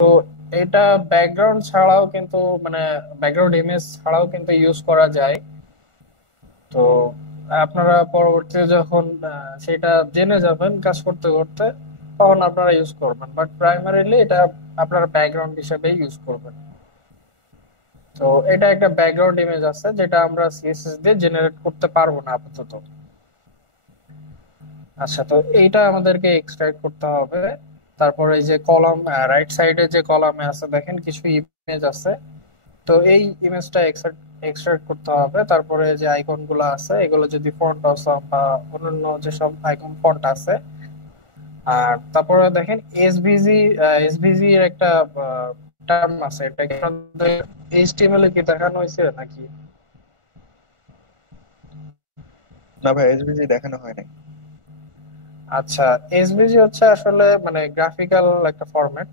তো এটা ব্যাকগ্রাউন্ড ছাড়াও কিন্তু মানে ব্যাকগ্রাউন্ড ইমেজ ছাড়াও কিন্তু ইউজ করা যায়। তো আপনারা পরবর্তীতে যখন সেটা জেনে যাবেন কাজ করতে করতে, তখন আপনারা ইউজ করবেন, বাট প্রাইমারিলি এটা আপনারা ব্যাকগ্রাউন্ড হিসেবে ইউজ করবেন। তো এটা একটা ব্যাকগ্রাউন্ড ইমেজ আছে যেটা আমরা সিএসএস দিয়ে জেনারেট করতে পারবো না আপাতত। আচ্ছা, তো এইটা আমাদেরকে এক্সট্রাক্ট করতে হবে। তারপরে এই যে কলাম, রাইট সাইডে যে কলামে আছে দেখেন কিছু ইমেজ আছে। তো এই ইমেজটা এক্সট্রাক্ট করতে হবে। তারপরে যে আইকন গুলো আছে এগুলো যদি ফন্ট অসম বা অন্যান্য যেসব আইকন ফন্ট আছে। আর তারপরে দেখেন এসভিজি, এসভিজি এর একটা টার্ম আছে, এটা কি আপনাদের এইচটিএমএল এ কি দেখানো হয়েছে নাকি? না ভাই, এসভিজি দেখানো হয় নাই। আচ্ছা, এসভিজি হচ্ছে আসলে মানে গ্রাফিক্যাল একটা ফরম্যাট,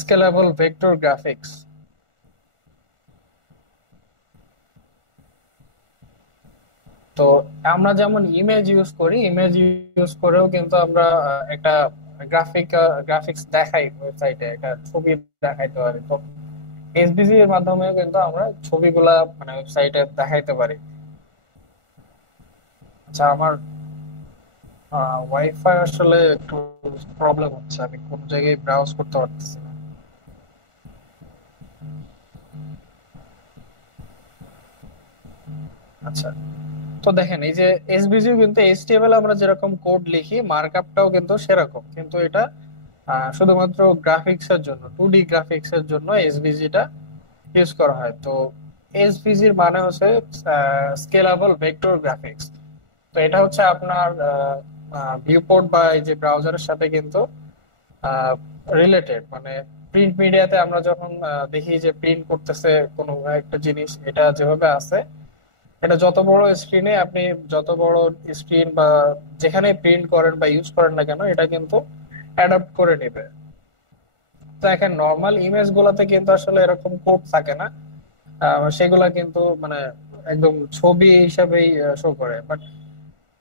স্কেলেবল ভেক্টর গ্রাফিক্স। তো আমরা যেমন ইমেজ ইউজ করি, ইমেজ ইউজ করেও কিন্তু আমরা একটা গ্রাফিক্স দেখাই ওয়েবসাইটে, একটা ছবি দেখাইতে পারি। তো এসভিজি এর মাধ্যমেও কিন্তু আমরা ছবিগুলা মানে ওয়েবসাইটে দেখাইতে পারি। আচ্ছা, আমার ওয়াইফাই আসলে একটু প্রবলেম হচ্ছে, আমি কোন জায়গায় ব্রাউজ করতে পারতেছি না। আচ্ছা, তো দেখেন এই যে এসভিজি কিন্তু এইচটিএমএল আমরা যেরকম কোড লিখি, মার্কআপটাও কিন্তু সেরকম, কিন্তু এটা শুধুমাত্র গ্রাফিক্স এর জন্য, 2D গ্রাফিক্স এর জন্য এসভিজিটা ইউজ করা হয়। তো এসভিজির মানে হচ্ছে স্কেলেবল ভেক্টর গ্রাফিক্স। তো এটা হচ্ছে আপনার ভিউপোর্ট বা এই যে ব্রাউজারের সাথে কিন্তু রিলেটেড। মানে প্রিন্ট মিডিয়াতে আমরা যখন দেখি যে প্রিন্ট করতেছে কোনো একটা জিনিস, এটা যেভাবে আছে, এটা যত বড় স্ক্রিনে আপনি, যত বড় স্ক্রিন বা যেখানে প্রিন্ট করেন বা ইউজ করেন না কেন, এটা কিন্তু অ্যাডাপ্ট করে নেবে। তো এখন নর্মাল ইমেজ গুলাতে কিন্তু আসলে এরকম কোড থাকে না, সেগুলা কিন্তু মানে একদম ছবি হিসাবেই শো করে। বাট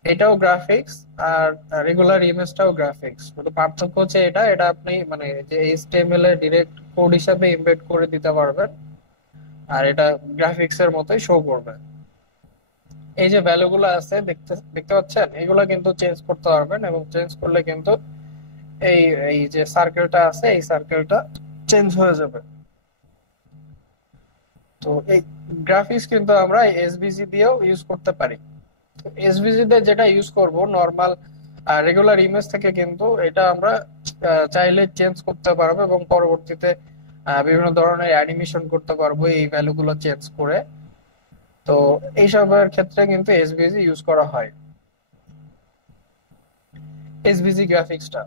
এটাও গ্রাফিক্স, আর রেগুলার ইমেজটাও গ্রাফিক্স, কিন্তু পার্থক্য হচ্ছে এটা এটা আপনি মানে যে এইচটিএমএল এ ডিরেক্ট কোড হিসাবে এমবেড করে দিতে পারবেন, আর এটা গ্রাফিক্স এর মতোই শো করবে। এই যে ভ্যালু গুলো আছে দেখতে দেখতে পাচ্ছেন, এগুলা কিন্তু চেঞ্জ করতে পারবেন, এবং চেঞ্জ করলে কিন্তু এই এই যে সার্কেলটা আছে এই সার্কেলটা চেঞ্জ হয়ে যাবে। তো এই গ্রাফিক্স কিন্তু আমরা এসভিজি দিয়েও ইউজ করতে পারি। এসভিজি তে যেটা ইউজ করব নর্মাল রেগুলার ইমেজ থেকে, কিন্তু এটা আমরা চাইলে চেঞ্জ করতে পারবো এবং পরবর্তীতে বিভিন্ন ধরনের অ্যানিমেশন করতে পারবো এই ভ্যালু গুলো চেঞ্জ করে। তো এইসবের ক্ষেত্রে কিন্তু এসভিজি ইউজ করা হয়, এসভিজি গ্রাফিক্সটা।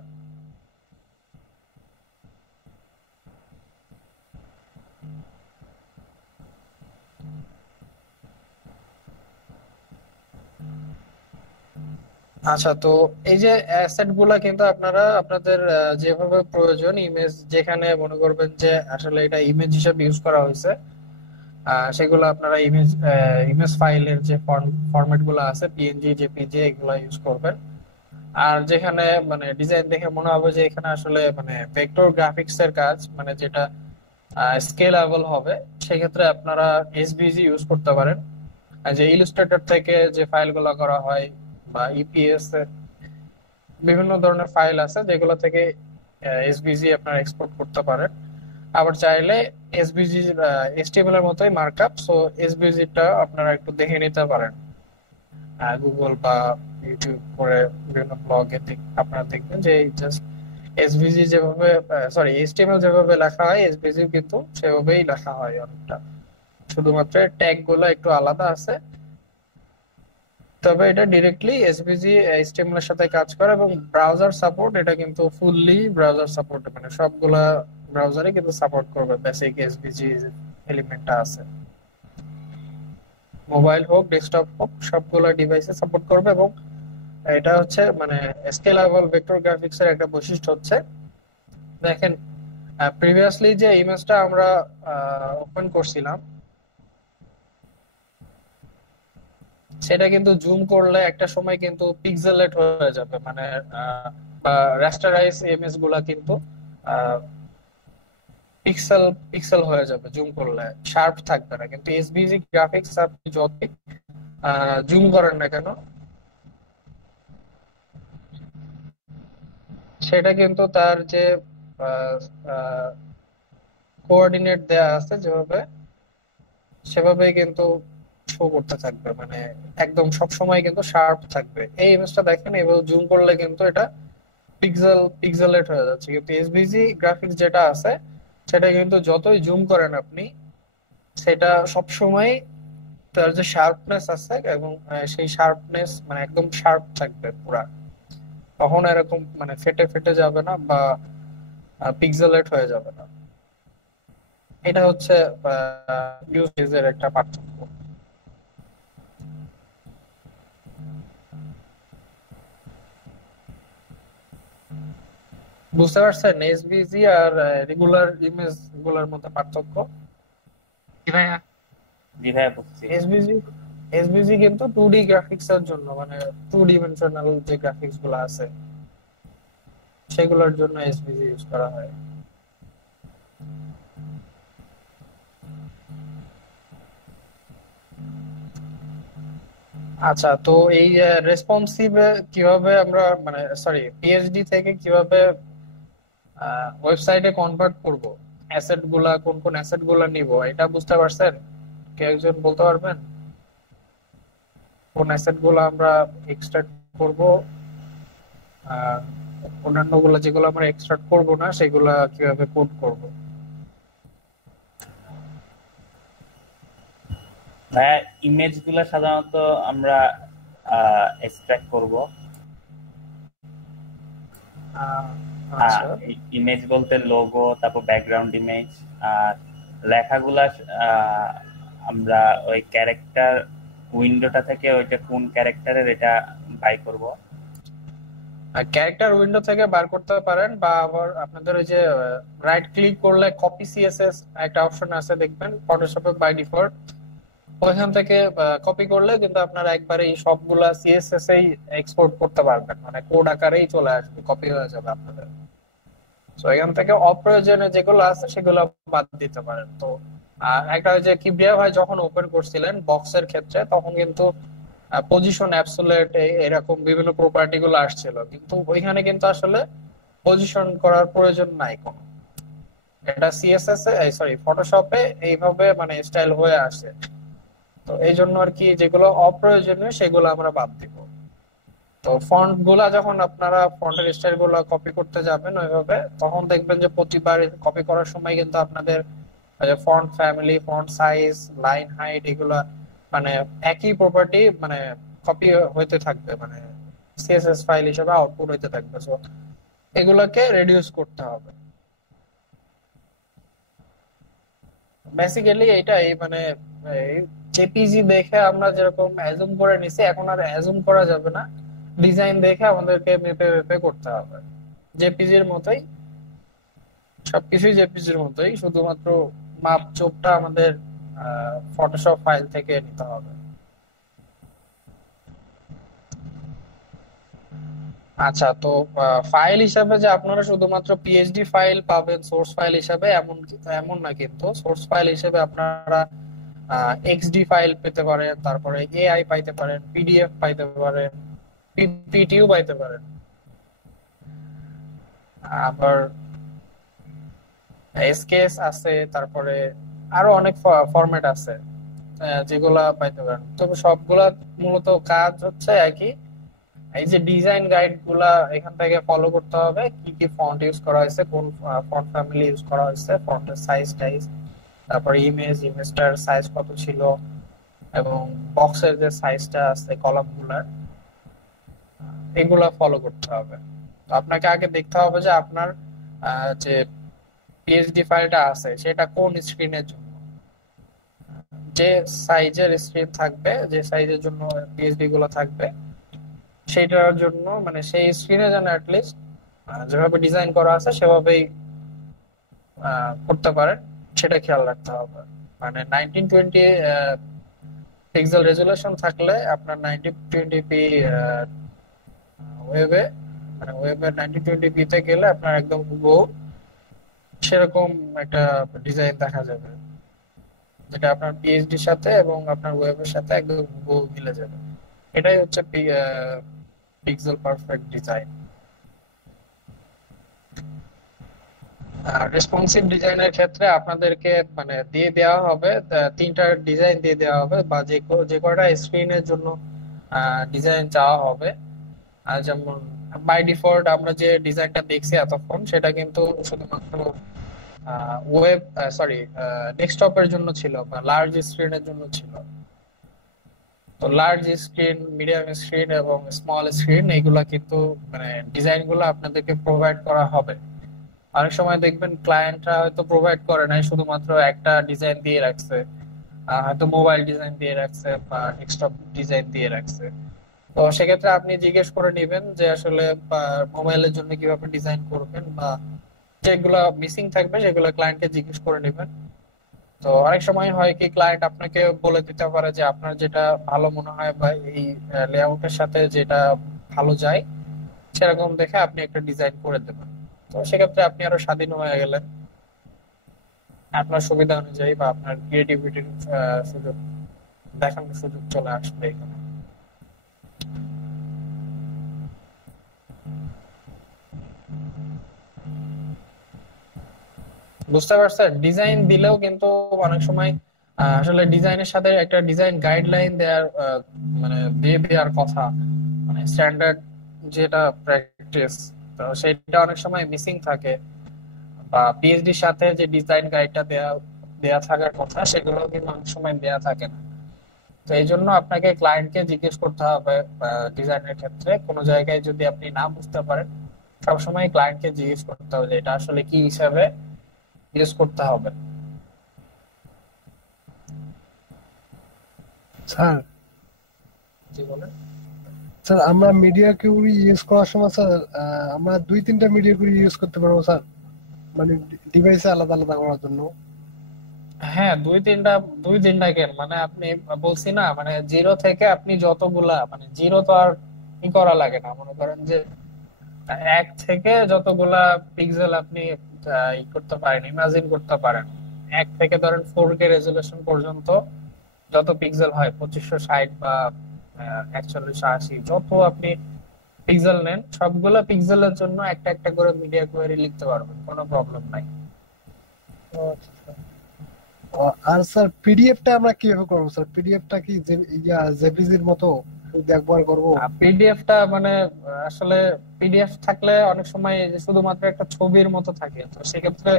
আচ্ছা, তো এই যে অ্যাসেট গুলা কিন্তু আপনারা আপনাদের যেভাবে প্রয়োজন, ইমেজ যেখানে মনে করবেন যে আসলে এটা ইমেজ হিসেবে ইউজ করা হয়েছে, সেগুলো আপনারা ইমেজ ইমেজ ফাইলের যে ফরম্যাট গুলো আছে, পিএনজি, জেপিজি, এগুলো ইউজ করবেন। আর যেখানে মানে ডিজাইন দেখে মনে হবে যে এখানে আসলে মানে ভেক্টর গ্রাফিক্স এর কাজ, মানে যেটা স্কেলেবল হবে, সেক্ষেত্রে আপনারা এসভিজি ইউজ করতে পারেন। আর যে ইলাস্ট্রেটর থেকে যে ফাইলগুলো করা হয়, বা ইপিএস, বিভিন্ন ধরনের ফাইল আছে যেগুলো থেকে এসভিজি আপনারা এক্সপোর্ট করতে পারেন। আবার চাইলে এসভিজি এইচটিএমএল এর মতোই মার্কআপ, সো এসভিজি টা আপনারা একটু দেখে নিতে পারেন গুগল বা ইউটিউব করে, বিভিন্ন ব্লগে আপনারা দেখবেন যে জাস্ট এসভিজি যেভাবে, সরি, এইচটিএমএল যেভাবে লেখা হয় এসভিজি কিন্তু সেভাবেই লেখা হয় অনেকটা, শুধুমাত্র ট্যাগ গুলো একটু আলাদা আছে। তবে এটা ডিরেক্টলি এসভিজি এইচটিএমএল এর সাথে কাজ করে, এবং ব্রাউজার সাপোর্ট, এটা কিন্তু ফুললি ব্রাউজার সাপোর্ট, মানে সবগুলা ব্রাউজারে কিন্তু সাপোর্ট করবে, বেসিক এসভিজি এলিমেন্টটা আছে। মোবাইল হোক ডেস্কটপ হোক সবগুলা ডিভাইসে সাপোর্ট করবে। এবং এটা হচ্ছে মানে স্কেলেবল ভেক্টর গ্রাফিক্স এর একটা বৈশিষ্ট্য হচ্ছে, দেখেন প্রিভিয়াসলি যে ইমেজটা আমরা ওপেন করছিলাম, সেটা কিন্তু জুম করলে একটা সময় কিন্তু পিক্সেলেট হয়ে যাবে, মানে বা রাস্টারাইজ ইমেজ গুলা কিন্তু পিক্সেল পিক্সেল হয়ে যাবে, জুম করলে শার্প থাকবে না। কিন্তু এসভিজি গ্রাফিক্স আপনি যতই জুম করেন না কেন, সেটা কিন্তু তার যে কোঅর্ডিনেট দেয়া আছে যেভাবে, সেভাবেই কিন্তু শো করতে থাকবে, মানে একদম সব সময় কিন্তু শার্প থাকবে। এই ইমেজটা দেখেন, এবার জুম করলে কিন্তু এটা পিক্সেলেট হয়ে যাচ্ছে। কিন্তু এসভিজি গ্রাফিক্স যেটা আছে, সেটা কিন্তু যতই জুম করেন আপনি, সেটা সব সময় তার যে শার্পনেস আছে, এবং সেই শার্পনেস মানে একদম শার্প থাকবে পুরা। কখনো এরকম মানে ফেটে ফেটে যাবে না বা পিক্সেলেট হয়ে যাবে না। এটা হচ্ছে ইউজের একটা পার্থক্য। বুঝতে পারছেন এসভিজি আর রেগুলার ইমেজ গুলার মধ্যে পার্থক্য? জি ভাইয়া। জি ভাইয়া বুঝছি। এসভিজি এসভিজি কিন্তু টু ডি গ্রাফিক্স এর জন্য, মানে টু ডিমেনশনাল যে গ্রাফিক্স গুলো আছে সেগুলোর জন্য এসভিজি ইউজ করা হয়। আচ্ছা, তো এই রেসপন্সিভ কিভাবে আমরা, মানে সরি, পিএইচডি থেকে কিভাবে ওয়েবসাইটে কনভার্ট করব, অ্যাসেট গুলা কোন কোন অ্যাসেট গুলা নিব, এটা বুঝতে পারছেন? কে একজন বলতে পারবেন কোন অ্যাসেট গুলো আমরা এক্সট্রাক্ট করব, আর অন্যান্য গুলো যেগুলো আমরা এক্সট্রাক্ট করব না সেগুলা কিভাবে কোড করব? ভাইয়া ইমেজ গুলা সাধারণত আমরা এক্সট্রাক্ট করব। আচ্ছা, ইমেজ বলতে লোগো, তারপর ব্যাকগ্রাউন্ড ইমেজ। আর লেখাগুলা আমরা ওই ক্যারেক্টার উইন্ডোটা থেকে ওইটা কোন ক্যারেক্টারের এটা বাই করব। ক্যারেক্টার উইন্ডো থেকে বার করতে পারেন, বা আবার আপনাদের ওই যে রাইট ক্লিক করলে কপি সিএসএস একটা অপশন আছে দেখবেন ফটোশপে বাই ডিফল্ট, ওইখান থেকে কপি করলে কিন্তু আপনারা একবারে এই সবগুলা সিএসএস এই এক্সপোর্ট করতে পারবেন, মানে কোড আকারেই চলে আসবে, কপি হয়ে যাবে আপনাদের। তো এখান থেকে অপ্রয়োজনীয় যেগুলো আছে সেগুলো বাদ দিতে পারেন। তো একটা ওই যে কিবরিয়া ভাই যখন ওপেন করছিলেন বক্সের ক্ষেত্রে, তখন কিন্তু পজিশন অ্যাবসোলিউট এরকম বিভিন্ন প্রপার্টি গুলো আসছিল, কিন্তু ওইখানে কিন্তু আসলে পজিশন করার প্রয়োজন নাই কোনো। এটা সিএসএস এ, সরি, ফটোশপে এইভাবে মানে স্টাইল হয়ে আসে। তো এই জন্য আর কি যেগুলো অপ্রয়োজনীয় সেগুলো আমরা বাদ দিব। তো ফন্ট গুলা যখন আপনারা ফন্টের স্টাইল গুলো কপি করতে যাবেন ওইভাবে, তখন দেখবেন যে প্রতিবার কপি করার সময় কিন্তু আপনাদের font family, font size, line height এগুলা মানে একই প্রপার্টি মানে কপি হইতে থাকবে, মানে সিএসএস ফাইল হিসেবে আউটপুট হইতে থাকবে। সো এগুলাকে রিডিউস করতে হবে। বেসিক্যালি এইটাই, মানে জেপিজি দেখে আমরা যেরকম অ্যাজুম করে নিছি, এখন আর অ্যাজুম করা যাবে না। ডিজাইন দেখে আমাদেরকে মেপে মেপে করতে হবে। জেপিজির মতোই সবকিছুই, জেপিজির মতোই, শুধুমাত্র মাপ চোপটা আমাদের ফটোশপ ফাইল থেকে নিতে হবে। আচ্ছা, তো ফাইল হিসাবে যে আপনারা শুধুমাত্র পিএইচডি ফাইল পাবেন সোর্স ফাইল হিসাবে, এমন না। কিন্তু সোর্স ফাইল হিসেবে আপনারা এক্সডি ফাইল পেতে পারেন, তারপরে এআই পাইতে পারেন, পিডিএফ পাইতে পারেন, পিপিটিও পাইতে পারেন, আবার এসকেএস আছে, তারপরে আরো অনেক ফরম্যাট আছে যেগুলা পাইতে পারেন। তবে সবগুলা মূলত কাজ হচ্ছে একই। এই যে ডিজাইন গাইড গুলা এখান থেকে ফলো করতে হবে, কি কি ফন্ট ইউজ করা হয়েছে, কোন ফন্ট ফ্যামিলি ইউজ করা হয়েছে, ফন্টের সাইজ টাইজ, তারপর ইমেজটার সাইজ কত ছিল, এবং বক্সের যে সাইজটা আছে কলাম গুলার, এগুলা ফলো করতে হবে। তো আপনাকে আগে দেখতে হবে যে আপনার যে পিএইচডি ফাইলটা আছে সেটা কোন স্ক্রিনের জন্য, যে সাইজের স্ক্রিন থাকবে, যে সাইজের জন্য পিএইচডি গুলো থাকবে, সেইটার জন্য মানে সেই স্ক্রিনে যেন অ্যাটলিস্ট যেভাবে ডিজাইন করা আছে সেভাবেই করতে পারেন, সেটা খেয়াল রাখতে হবে। মানে 1920 পিক্সেল রেজুলেশন থাকলে আপনার 1920p ওয়েবে, মানে ওয়েবের 1920p তে গেলে আপনার একদম হুবহু সেরকম একটা ডিজাইন দেখা যাবে, যেটা আপনার পিএইচডির সাথে এবং আপনার ওয়েবের সাথে একদম হুবহু মিলে যাবে। এটাই হচ্ছে পিক্সেল পারফেক্ট ডিজাইন। আর রেসপন্সিভ ডিজাইনের ক্ষেত্রে আপনাদেরকে মানে দিয়ে দেওয়া হবে, তিনটা ডিজাইন দিয়ে দেওয়া হবে, বা যে কয়টা স্ক্রিনের জন্য ডিজাইন চাওয়া হবে। আর যেমন বাই ডিফল্ট আমরা যে ডিজাইনটা দেখছি এতক্ষণ, সেটা কিন্তু শুধুমাত্র ওয়েব সরি ডেস্কটপের জন্য ছিল বা লার্জ স্ক্রিনের জন্য ছিল। তো লার্জ স্ক্রিন, মিডিয়াম স্ক্রিন এবং স্মল স্ক্রিন এগুলা কিন্তু মানে ডিজাইন গুলো আপনাদেরকে প্রোভাইড করা হবে। অনেক সময় দেখবেন ক্লায়েন্টরা হয়তো প্রোভাইড করে নাই, শুধুমাত্র একটা ডিজাইন দিয়ে রাখছে, হয়তো মোবাইল ডিজাইন দিয়ে রাখছে বা ডেস্কটপ ডিজাইন দিয়ে রাখছে। তো সেক্ষেত্রে আপনি জিজ্ঞেস করে নেবেন যে আসলে মোবাইলের জন্য কিভাবে ডিজাইন করবেন, বা যেগুলো মিসিং থাকবে সেগুলো ক্লায়েন্টকে জিজ্ঞেস করে নেবেন। তো অনেক সময় হয় কি, ক্লায়েন্ট আপনাকে বলে দিতে পারে যে আপনার যেটা ভালো মনে হয় বা এই লেআউটের সাথে যেটা ভালো যায় সেরকম দেখে আপনি একটা ডিজাইন করে দেবেন। তো সেক্ষেত্রে আপনি আরো স্বাধীন হয়ে গেলেন, আপনার সুবিধা অনুযায়ী বা আপনার ক্রিয়েটিভিটির সুযোগ দেখানোর সুযোগ চলে আসবে এখানে। বুঝতে পারছেন? ডিজাইন দিলেও কিন্তু অনেক সময় আসলে ডিজাইনের সাথে একটা ডিজাইন গাইডলাইন দেওয়ার মানে দিয়ে দেওয়ার কথা, মানে স্ট্যান্ডার্ড যেটা প্র্যাকটিস, তো সেটা অনেক সময় মিসিং থাকে। বা পিএইচডির সাথে যে ডিজাইন গাইডটা দেয়া দেয়া থাকার কথা, সেগুলো কিন্তু অনেক সময় দেয়া থাকে না। তো এই জন্য আপনাকে ক্লায়েন্টকে জিজ্ঞেস করতে হবে ডিজাইনের ক্ষেত্রে। কোনো জায়গায় যদি আপনি না বুঝতে পারেন, সবসময় ক্লায়েন্টকে জিজ্ঞেস করতে হবে যে এটা আসলে কি হিসাবে ইউজ করতে হবে। স্যার জি বলেন। স্যার আমরা মিডিয়া কিউরি ইউজ করার সময় স্যার আমরা 2-3টা মিডিয়া কিউরি ইউজ করতে পারবো স্যার, মানে ডিভাইসে আলাদা আলাদা করার জন্য। হ্যাঁ, দুই তিনটা কেন, মানে আপনি বলছি না, মানে জিরো থেকে আপনি যতগুলা, মানে জিরো তো আর ই করা লাগে না, মনে করেন যে এক থেকে যতগুলা পিক্সেল আপনি ই করতে পারেন, ইমাজিন করতে পারেন। এক থেকে ধরেন 4K রেজলিউশন পর্যন্ত যত পিক্সেল হয়, 2560 বা 4180, যত আপনি পিক্সেল নেন সবগুলা পিক্সেলের জন্য একটা একটা করে মিডিয়া কোয়েরি লিখতে পারবেন, কোনো প্রবলেম নাই। ও আচ্ছা। আর স্যার পিডিএফটা আমরা কিভাবে করবো স্যার? পিডিএফটা কি জেপিজির মতো একবার করবো? পিডিএফটা মানে আসলে পিডিএফ থাকলে অনেক সময় এই যে শুধুমাত্র একটা ছবির মতো থাকে, তো সেক্ষেত্রে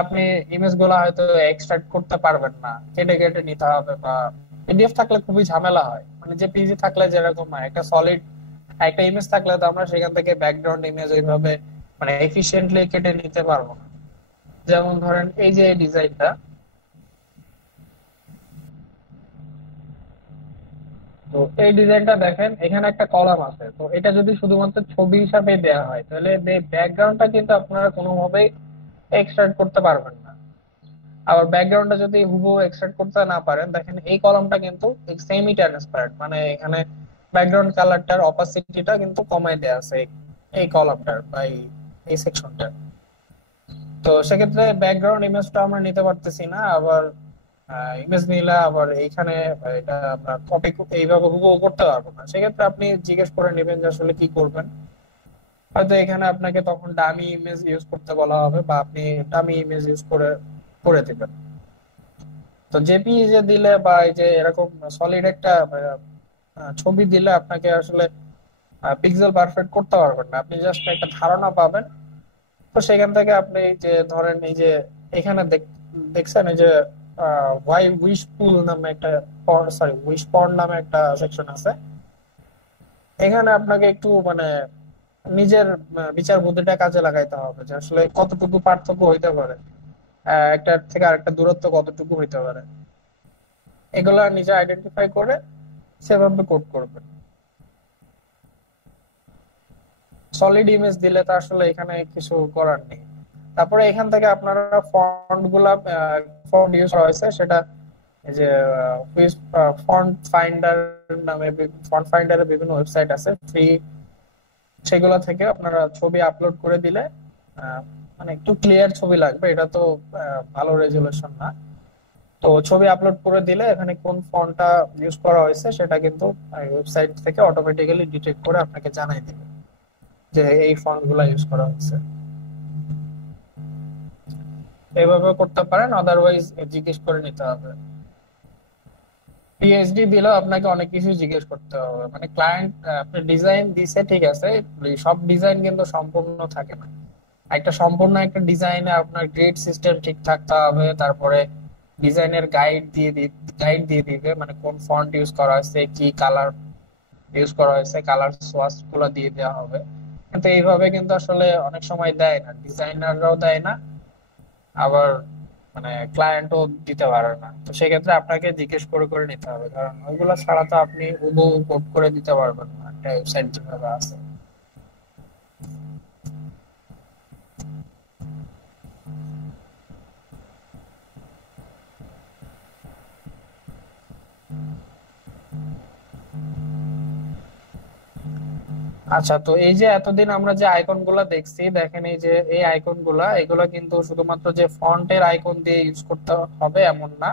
আপনি ইমেজ গুলা হয়তো এক্সট্রাক্ট করতে পারবেন না, কেটে কেটে নিতে হবে। বা পিডিএফ থাকলে খুবই ঝামেলা হয়, মানে যে পিজি থাকলে যেরকম হয়, একটা সলিড একটা ইমেজ থাকলে তো আমরা সেখান থেকে ব্যাকগ্রাউন্ড ইমেজ ওইভাবে মানে এফিশিয়েন্টলি কেটে নিতে পারবো না। যেমন ধরেন এই যে ডিজাইনটা, তো এই ডিজাইনটা দেখেন, এখানে একটা কলাম আছে, তো এটা যদি শুধুমাত্র ছবি হিসাবে দেওয়া হয় তাহলে ব্যাকগ্রাউন্ডটা কিন্তু আপনারা কোনোভাবেই এক্সট্রাক্ট করতে পারবেন না। আবার ব্যাকগ্রাউন্ডটা যদি হুবহু এক্সট্রাক্ট করতে না পারেন, দেখেন এই কলামটা কিন্তু সেমি ট্রান্সপারেন্ট, মানে এখানে ব্যাকগ্রাউন্ড কালারটার অপাসিটিটা কিন্তু কমাই দেওয়া আছে এই কলামটার বা এই সেকশনটার। তো সেক্ষেত্রে ব্যাকগ্রাউন্ড ইমেজটা আমরা নিতে পারতেছি না। আবার ইমেজ নিলে আবার এইখানে এটা আমরা কপি এইভাবে হুবহু করতে পারবো না। সেক্ষেত্রে আপনি জিজ্ঞেস করে নেবেন যে আসলে কি করবেন। হয়তো এখানে আপনাকে তখন ডামি ইমেজ ইউজ করতে বলা হবে, বা আপনি ডামি ইমেজ ইউজ করে করে দিবেন। তো জেপিইজি দিলে বা এই যে এরকম সলিড একটা ছবি দিলে আপনাকে আসলে পিক্সেল পারফেক্ট করতে পারবেন না, আপনি জাস্ট একটা ধারণা পাবেন। তো সেখান থেকে আপনি এই যে ধরেন এই যে এখানে দেখছেন এই যে ওয়াই উইশ পুল নামে একটা, সরি উইশ পর্ন নামে একটা সেকশন আছে। এখানে আপনাকে একটু মানে নিজের বিচার বুদ্ধিটা কাজে লাগাইতে হবে যে আসলে কতটুকু পার্থক্য হইতে পারে, একটা থেকে আরেকটা দূরত্ব কতটুকু হইতে পারে, এগুলা নিজে আইডেন্টিফাই করে সেভাবে কোড করবেন। সলিড ইমেজ দিলে তো আসলে এখানে কিছু করার নেই। তারপরে এখান থেকে আপনারা ফন্ট গুলা, ফন্ট ইউজ করা হয়েছে সেটা এই যে ফন্ট ফাইন্ডার নামে, ফন্ট ফাইন্ডারের বিভিন্ন ওয়েবসাইট আছে ফ্রি, সেগুলো থেকে আপনারা ছবি আপলোড করে দিলে মানে একটু ক্লিয়ার ছবি লাগবে, এটা তো ভালো রেজলিউশন না। তো ছবি আপলোড করে দিলে এখানে কোন ফন্টটা ইউজ করা হয়েছে সেটা কিন্তু ওয়েবসাইট থেকে অটোমেটিক্যালি ডিটেক্ট করে আপনাকে জানাই দেবে যে এই ফন্ট গুলা ইউজ করা হয়েছে। এইভাবে করতে পারেন, আদারওয়াইজ জিজ্ঞেস করে নিতে হবে। পিএইচডি দিলেও আপনাকে অনেক কিছু জিজ্ঞেস করতে হবে, মানে ক্লায়েন্ট আপনি ডিজাইন দিছে ঠিক আছে, সব ডিজাইন কিন্তু সম্পূর্ণ থাকে না। একটা সম্পূর্ণ একটা ডিজাইনে আপনার গ্রিড সিস্টেম ঠিক থাকতে হবে, তারপরে ডিজাইনের গাইড দিয়ে দিবে, মানে কোন ফন্ট ইউজ করা হয়েছে, কি কালার ইউজ করা হয়েছে, কালার সোয়াচ গুলো দিয়ে দেওয়া হবে। কিন্তু এইভাবে কিন্তু আসলে অনেক সময় দেয় না, ডিজাইনাররাও দেয় না, আবার মানে ক্লায়েন্টও দিতে পারে না। তো সেক্ষেত্রে আপনাকে জিজ্ঞেস করে করে নিতে হবে, কারণ ওইগুলো ছাড়া তো আপনি হুবহু কোড করে দিতে পারবেন না একটা ওয়েবসাইট যেভাবে আছে। আচ্ছা, তো এই যে এতদিন আমরা যে আইকন গুলা দেখছি, দেখেন এই যে এই আইকন গুলা, এগুলা কিন্তু শুধুমাত্র যে ফন্টের আইকন দিয়ে ইউজ করতে হবে এমন না।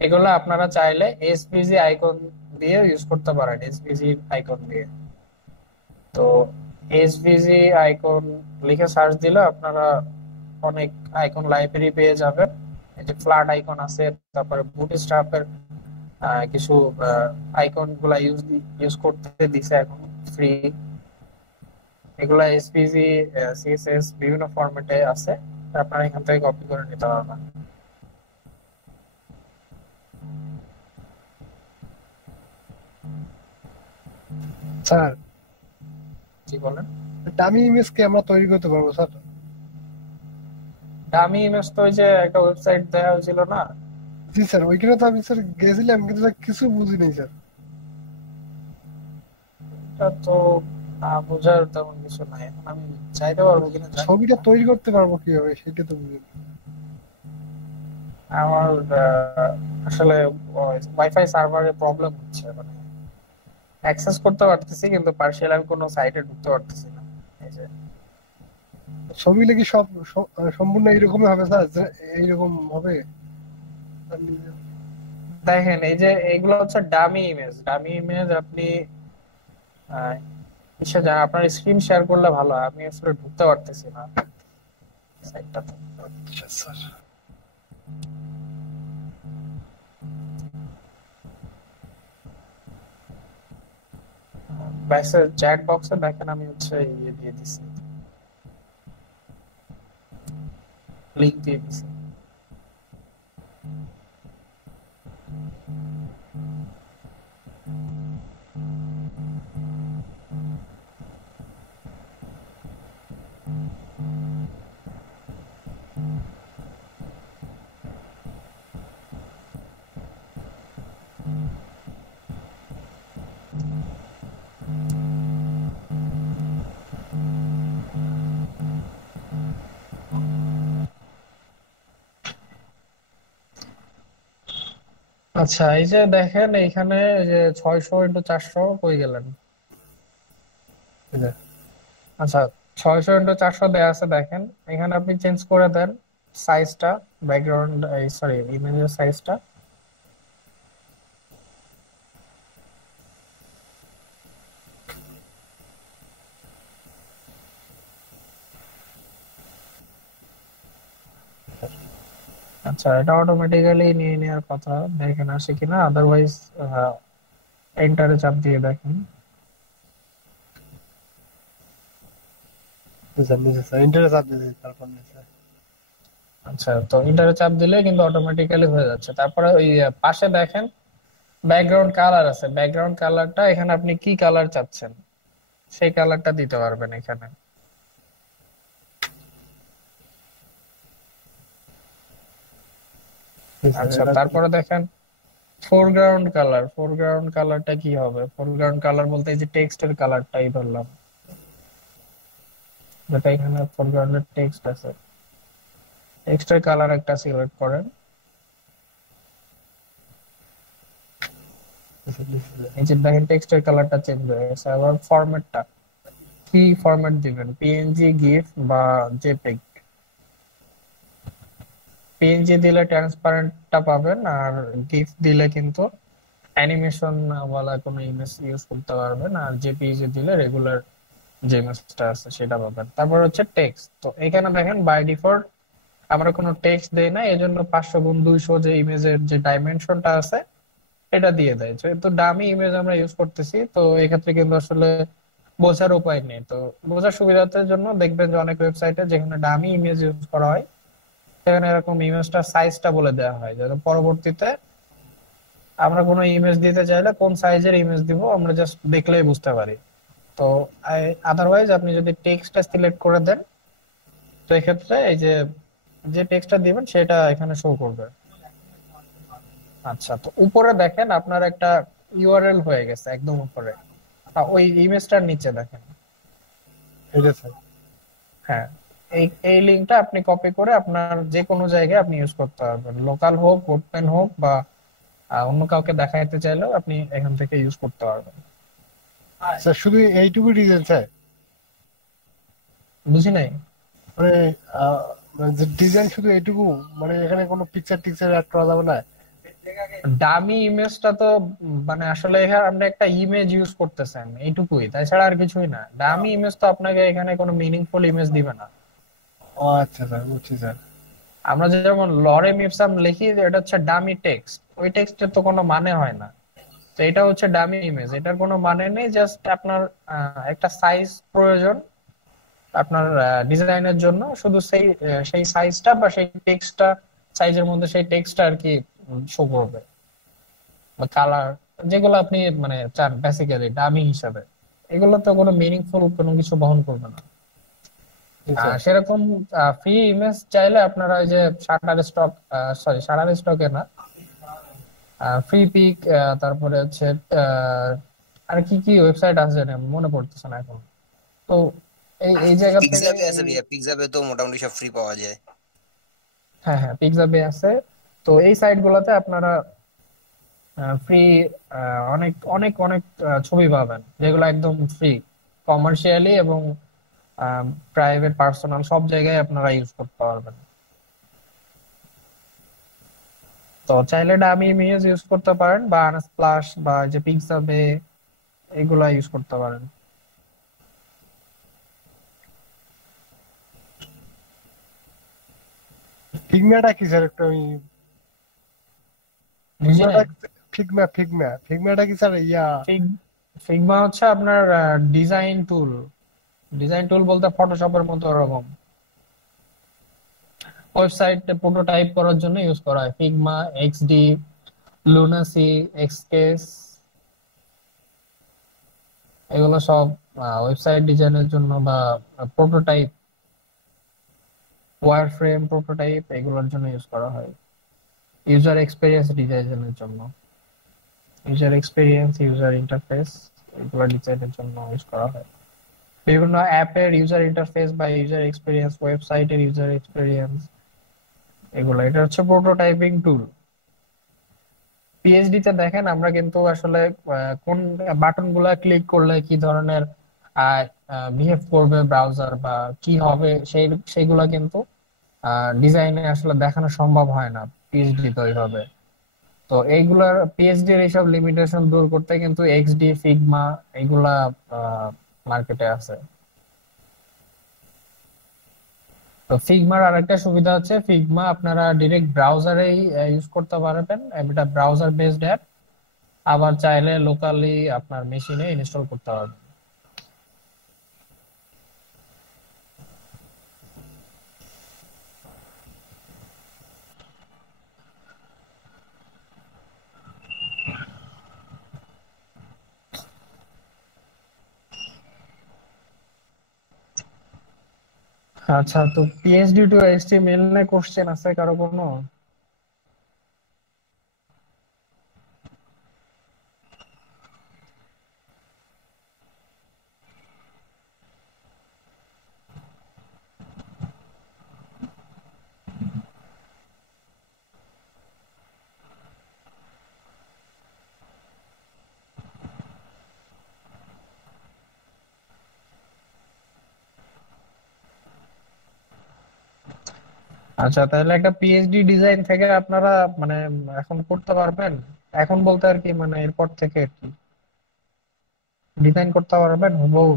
এগুলা আপনারা চাইলে এসভিজি আইকন দিয়ে ইউজ করতে পারেন, এসভিজি আইকন দিয়ে। তো এসভিজি আইকন লিখে সার্চ দিলে আপনারা অনেক আইকন লাইব্রেরি পেয়ে যাবেন। এই যে ফ্ল্যাট আইকন আছে, তারপরে বুটস্ট্র্যাপের কিছু আইকন গুলা ইউজ করতে দিছে এখন ফ্রি। এগুলা এসভিজি, সিএসএস বিভিন্ন ফরম্যাটে আছে, আপনারা এখান থেকে কপি করে নিতে পারবেন। স্যার জি বলেন। ডামি ইমেজ কি আমরা তৈরি করতে পারবো স্যার? আমি ইমেজ তো ওই যে একটা ওয়েবসাইট দেওয়া হয়েছিল না, জি স্যার, ওইখানে তো আমি স্যার গেছিলাম, কিন্তু স্যার কিছু বুঝি নাই স্যার। এটা তো বোঝার তেমন কিছু নাই, এখন আমি চাইতে পারবো কিনা জানি ছবিটা না। তৈরি করতে পারবো কিভাবে সেটা তো বুঝি না। আমার আসলে ওয়াইফাই সার্ভারের প্রবলেম হচ্ছে, মানে অ্যাক্সেস করতে পারতেছি কিন্তু পার্সিয়াল আমি কোনো সাইটে ঢুকতে পারতেছি না। এই যে ছবি কি সব সম্পূর্ণ এইরকমই হবে স্যার, যে এইরকম হবে? দেখেন, এই যে এগুলো হচ্ছে ডামি ইমেজ। ডামি ইমেজ আপনি কিসে যান, আপনার স্ক্রিন শেয়ার করলে ভালো হয়, আমি আসলে ঢুকতে পারতেছি না সাইটটাতে। আচ্ছা স্যার। মেসেজ চ্যাট বক্সে দেখেন আমি হচ্ছে ইয়ে দিয়ে দিছি, লিংক দিয়ে দিছি। আচ্ছা, এই যে দেখেন এইখানে এই যে 600x400 কই গেলেন? আচ্ছা, 600x400 দেয়া আছে দেখেন, এখানে আপনি চেঞ্জ করে দেন সাইজটা, ব্যাকগ্রাউন্ড সরি ইমেজের সাইজটা। আচ্ছা, এটা অটোমেটিক্যালি নিয়ে নেওয়ার কথা, দেখেন আসে কিনা, আদারওয়াইজ এন্টারে চাপ দিয়ে দেখেন। ইন্টারেস্ট আপনি তারপর স্যার। আচ্ছা, তো এন্টারে চাপ দিলে কিন্তু অটোমেটিক্যালি হয়ে যাচ্ছে। তারপরে ওই পাশে দেখেন ব্যাকগ্রাউন্ড কালার আছে, ব্যাকগ্রাউন্ড কালারটা এখানে আপনি কি কালার চাচ্ছেন সেই কালারটা দিতে পারবেন এখানে। আচ্ছা, তারপরে দেখেন ফোরগ্রাউন্ড কালার, ফোরগ্রাউন্ড কালারটা কি হবে? ফোরগ্রাউন্ড কালার বলতে এই যে টেক্সটের কালারটাই ধরলাম, যেটা এখানে ফোরগ্রাউন্ডের টেক্সট আছে, টেক্সটের কালার একটা সিলেক্ট করেন। এই যে দেখেন টেক্সটের কালারটা চেঞ্জ হয়ে গেছে। আবার ফরম্যাটটা কি ফরম্যাট দিবেন, পিএনজি, গিফ বা জেপিগ, পিএনজি দিলে ট্রান্সপারেন্টটা পাবেন, আর গিফ দিলে কিন্তু অ্যানিমেশন ওয়ালা কোনো ইমেজ ইউজ করতে পারবেন, আর জেপিইজি দিলে রেগুলার যে ইমেজটা আছে সেটা পাবেন। তারপর হচ্ছে টেক্সট। তো এখানে দেখেন বাই ডিফল্ট আমরা কোনো টেক্সট দেই না, এজন্য 500x200 যে ইমেজের যে ডাইমেনশনটা আছে এটা দিয়ে দেয়। যেহেতু ডামি ইমেজ আমরা ইউজ করতেছি, তো এক্ষেত্রে কিন্তু আসলে বোঝার উপায় নেই। তো বোঝার সুবিধার্থের জন্য দেখবেন যে অনেক ওয়েবসাইটে যেখানে ডামি ইমেজ ইউজ করা হয় সেখানে এরকম ইমেজটা সাইজটা বলে দেওয়া হয়, যাতে পরবর্তীতে আমরা কোনো ইমেজ দিতে চাইলে কোন সাইজের ইমেজ দিব আমরা জাস্ট দেখলেই বুঝতে পারি। তো আদারওয়াইজ আপনি যদি টেক্সটটা সিলেক্ট করে দেন, তো এক্ষেত্রে এই যে যে টেক্সটটা দিবেন সেটা এখানে শো করবে। আচ্ছা, তো উপরে দেখেন আপনার একটা ইউআরএল হয়ে গেছে একদম উপরে, ওই ইমেজটার নিচে দেখেন। এটা স্যার। হ্যাঁ, এই এই লিঙ্কটা আপনি কপি করে আপনার যে কোনো জায়গায় আপনি ইউজ করতে পারবেন, লোকাল হোক, ওপেন হোক, বা অন্য কাউকে দেখাইতে চাইলেও আপনি এখান থেকে ইউজ করতে পারবেন। স্যার শুধু এইটুকু ডিজাইন স্যার, বুঝি নাই। মানে ডিজাইন শুধু এইটুকু, মানে এখানে কোনো পিকচার টিকচার অ্যাড করা যাবে না? ডামি ইমেজটা তো মানে আসলে এখানে আপনি একটা ইমেজ ইউজ করতেছেন এইটুকুই, তাছাড়া আর কিছুই না। ডামি ইমেজ তো আপনাকে এখানে কোনো মিনিংফুল ইমেজ দিবে না। ও আচ্ছা স্যার, বুঝছি স্যার। আমরা যেমন লরেম ইপসাম লিখি যে এটা হচ্ছে ডামি টেক্সট, ওই টেক্সটের তো কোনো মানে হয় না। তো এটা হচ্ছে ডামি ইমেজ, এটার কোনো মানে নেই, জাস্ট আপনার একটা সাইজ প্রয়োজন আপনার ডিজাইনের জন্য, শুধু সেই সাইজটা বা সেই টেক্সটটা, সাইজের মধ্যে সেই টেক্সটটা আর কি শো করবে, বা কালার, যেগুলো আপনি মানে চান বেসিক্যালি ডামি হিসাবে। এগুলো তো কোনো মিনিংফুল কোনো কিছু বহন করবে না। জি স্যার। সেরকম ফ্রি ইমেজ চাইলে আপনারা ওই যে শাটার স্টক, সরি শাটার স্টকে না, ফ্রি পিক, তারপরে হচ্ছে আহ, আর কি কি ওয়েবসাইট আছে জানি আমি মনে পড়তেছে না এখন। তো এই এই জায়গা থেকে পিকজাবে আছে ভাইয়া, পিকজাবে তো মোটামুটি সব ফ্রি পাওয়া যায়। হ্যাঁ হ্যাঁ, পিক্সাবে আছে। তো এই সাইট গুলাতে আপনারা ফ্রি অনেক অনেক অনেক ছবি পাবেন যেগুলো একদম ফ্রি, কমার্শিয়ালি এবং প্রাইভেট পার্সোনাল সব জায়গায় আপনারা ইউজ করতে পারবেন। তো চাইলে ডামি ইমেজ ইউজ করতে পারেন, বা আনস্প্লাশ বা যে পিক্সাবে এগুলা ইউজ করতে পারেন। ফিগমাটা কি স্যার? একটা ওই বুঝি ফিগমাটা, নাই। ফিগমাটা কি স্যার? ইয়া ফিগমা হচ্ছে আপনার ডিজাইন টুল। ডিজাইন টুল বলতে ফটোশপের মতো ওরকম, ওয়েবসাইট প্রোটোটাইপ করার জন্য ইউজ করা হয়। ফিগমা, এক্সডি, লুনাসি, এক্সকেস, এগুলো সব ওয়েবসাইট ডিজাইনের জন্য বা প্রোটোটাইপ, ওয়্যারফ্রেম প্রোটোটাইপ এগুলোর জন্য ইউজ করা হয়। ইউজার এক্সপেরিয়েন্স ডিজাইনের জন্য, ইউজার এক্সপেরিয়েন্স, ইউজার ইন্টারফেস এগুলো ডিজাইনের জন্য ইউজ করা হয়। বিভিন্ন অ্যাপের ইউজার ইন্টারফেস বা ইউজার এক্সপেরিয়েন্স, ওয়েবসাইটের ইউজার এক্সপেরিয়েন্স, এগুলো এটা হচ্ছে প্রোটোটাইপিং টুল। পিএইচডি তে দেখেন আমরা কিন্তু আসলে কোন বাটন গুলা ক্লিক করলে কি ধরনের বিহেভ করবে ব্রাউজার বা কি হবে সেইগুলা কিন্তু ডিজাইনে আসলে দেখানো সম্ভব হয় না পিএইচডি তো ওইভাবে। তো এইগুলার পিএইচডি এর এইসব লিমিটেশন দূর করতে কিন্তু এক্সডি, ফিগমা এগুলা মার্কেটে আছে। তো ফিগমার আরেকটা সুবিধা হচ্ছে ফিগমা আপনারা ডিরেক্ট ব্রাউজারেই ইউজ করতে পারবেন, এটা ব্রাউজার বেসড অ্যাপ। আবার চাইলে লোকালি আপনার মেশিনে ইনস্টল করতে পারবেন। আচ্ছা, তো পিএইচডি টু এইচটিএমএল নিয়ে কোশ্চেন আছে কারো কোনো? আচ্ছা, তাহলে একটা পিএইচডি ডিজাইন থেকে আপনারা মানে এখন করতে পারবেন? এখন বলতে আর কি মানে এরপর থেকে আর কি ডিজাইন করতে পারবেন হুবহু?